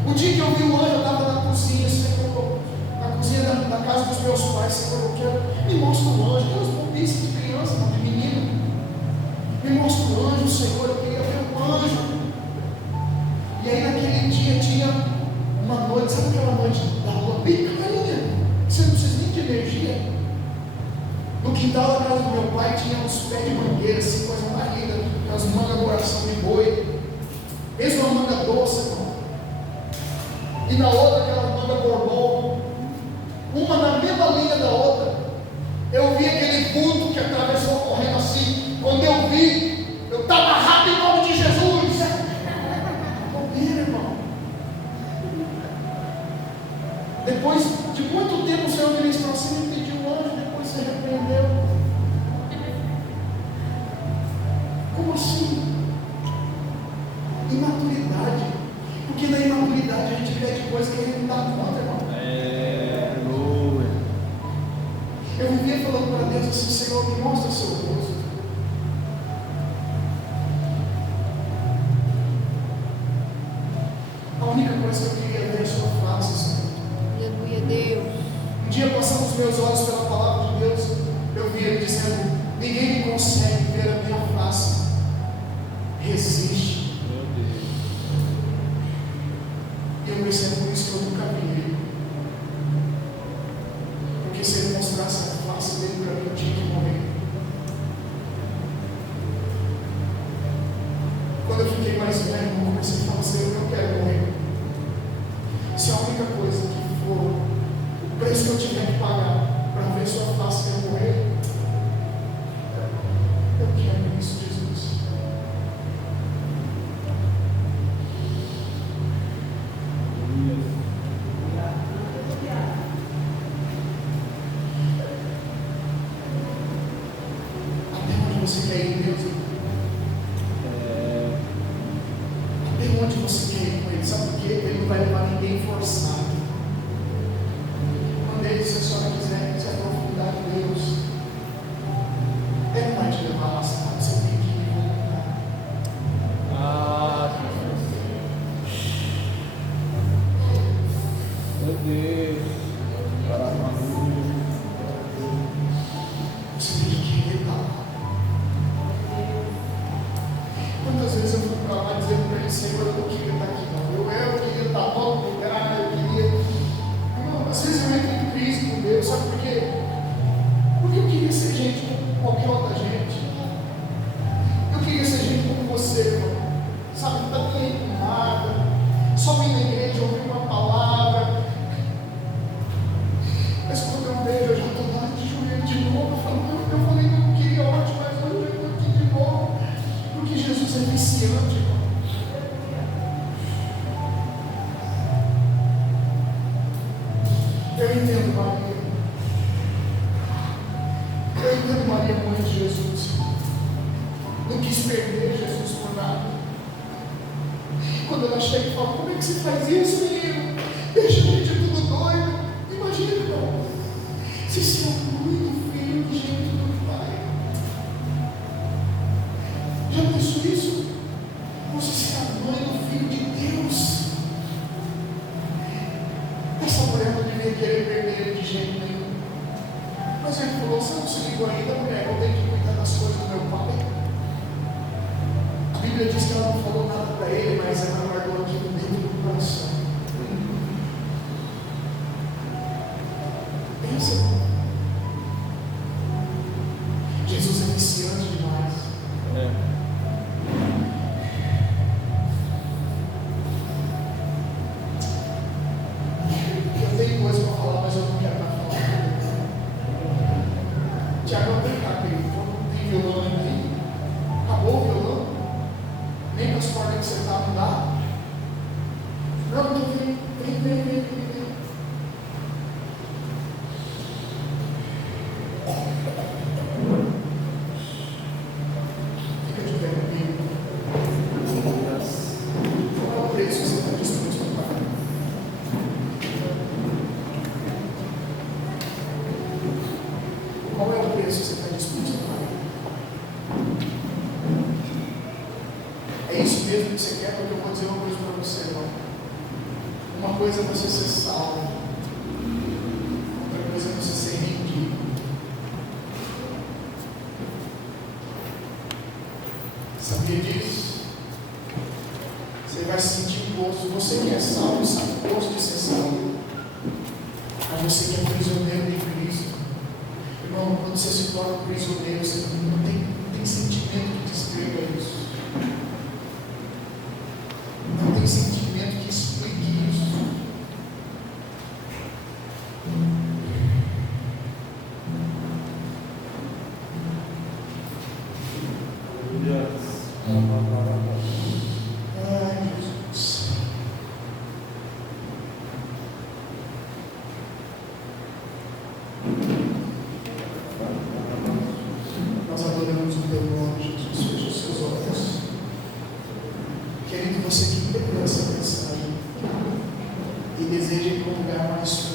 O dia que eu vi o anjo, eu estava na cozinha, Senhor, na cozinha da casa dos meus pais, Senhor, eu quero, me mostra o anjo, aquelas bobices de criança, não, de menino, me mostra o anjo, Senhor, eu queria ver o anjo. E aí naquele dia tinha uma noite, sabe aquela noite da lua bem clarinha, você não precisa nem de energia. No quintal da casa do meu pai tinha uns pés de mangueira, assim, coisa mais linda, aquelas mangas coração de boi, mesmo uma manga doce, irmão. E na outra aquela manga borbol, uma na mesma linha da outra. Eu vi aquele vulto que atravessou correndo assim. Quando eu vi, eu estava amarrado em nome de Jesus. Bobeira, irmão. Depois de muito tempo o Senhor ministrou assim, me pediu um anjo, depois se arrependeu. Como assim? Imaturidade. Porque na imaturidade a gente pede coisas que a gente não dá conta, irmão. Eu vivia falando para Deus assim, Senhor, me mostra o seu rosto. A única coisa que eu queria ver é a sua face, Senhor. Aleluia, Deus. Um dia, passando os meus olhos pela palavra de Deus, eu vi Ele dizendo, ninguém consegue ver a minha face. Resiste. Meu Deus. E eu pensei, por isso que eu nunca vi Ele. Porque se Ele mostrasse a face dele para mim, eu tinha que morrer. Quando eu fiquei mais velho, eu comecei a falar assim, eu não quero morrer. Se a única coisa que for o preço que eu tiver que pagar para ver sua face e eu morrer, eu quero isso, Jesus. Até onde você quer ir, Deus? Até onde você quer ir com Ele? Sabe por quê? Ele não vai levar ninguém forçado. Quando Ele, se a senhora quiser se aprofundar em Deus, Ele não vai te levar arrastado, você tem que ir voltar. Meu Deus. Você tem que querer estar lá. Quantas vezes eu fui para lá dizendo para Ele, Senhor, eu não queria estar aqui não. Eu queria estar em outro lugar, eu queria. Irmão, às vezes eu entro em crise com Deus, sabe por quê? Porque eu queria ser gente como qualquer outra gente. Eu queria ser gente como você, irmão. Sabe, não está nem aí com nada. Só vim na igreja, ouvir uma palavra. Mas quando eu vejo, eu já estou lá de joelho de novo. Eu falei que eu não queria ontem, mas hoje eu estou aqui de novo. Porque Jesus é viciante, irmão. Eu entendo Maria. Eu entendo Maria, mãe de Jesus. Não quis perder Jesus por nada. Quando ela chega e fala, como é que você faz isso, menino? Deixa a gente tudo doido. Imagina, irmão. Se você é muito filho do jeito do Pai. Já pensou isso? Você ser a mãe do Filho de Deus. Essa mulher não devia querer perder ele de jeito nenhum. Mas ele falou, você não se ligou ainda, mulher, eu tenho que cuidar das coisas do meu pai. A Bíblia diz que ela não falou nada para ele, mas ela guardou aquilo dentro do coração. Pensa, irmão. Jesus é viciante demais. Eu tenho coisa para falar, mas eu não quero mais falar. Tiago, não tem cá, querido. Tem violão aqui. Acabou o violão? Nem com as cordas que você está, não dá? Não, então vem. É isso mesmo que você quer? Porque eu vou dizer uma coisa para você, irmão. Uma coisa é você ser salvo, outra coisa é você ser rendido. Sabia disso? Você vai sentir gosto. Você que é salvo sabe o gosto de ser salvo. Mas você que é prisioneiro de Cristo, irmão, quando você se torna prisioneiro, você não tem sentimento que descreva isso. Não tem sentimento que explique isso. Ai, Jesus. Nós adoramos o teu nome, Jesus. Feche os seus olhos. Querido, você que pegou essa mensagem e deseja ir para um lugar mais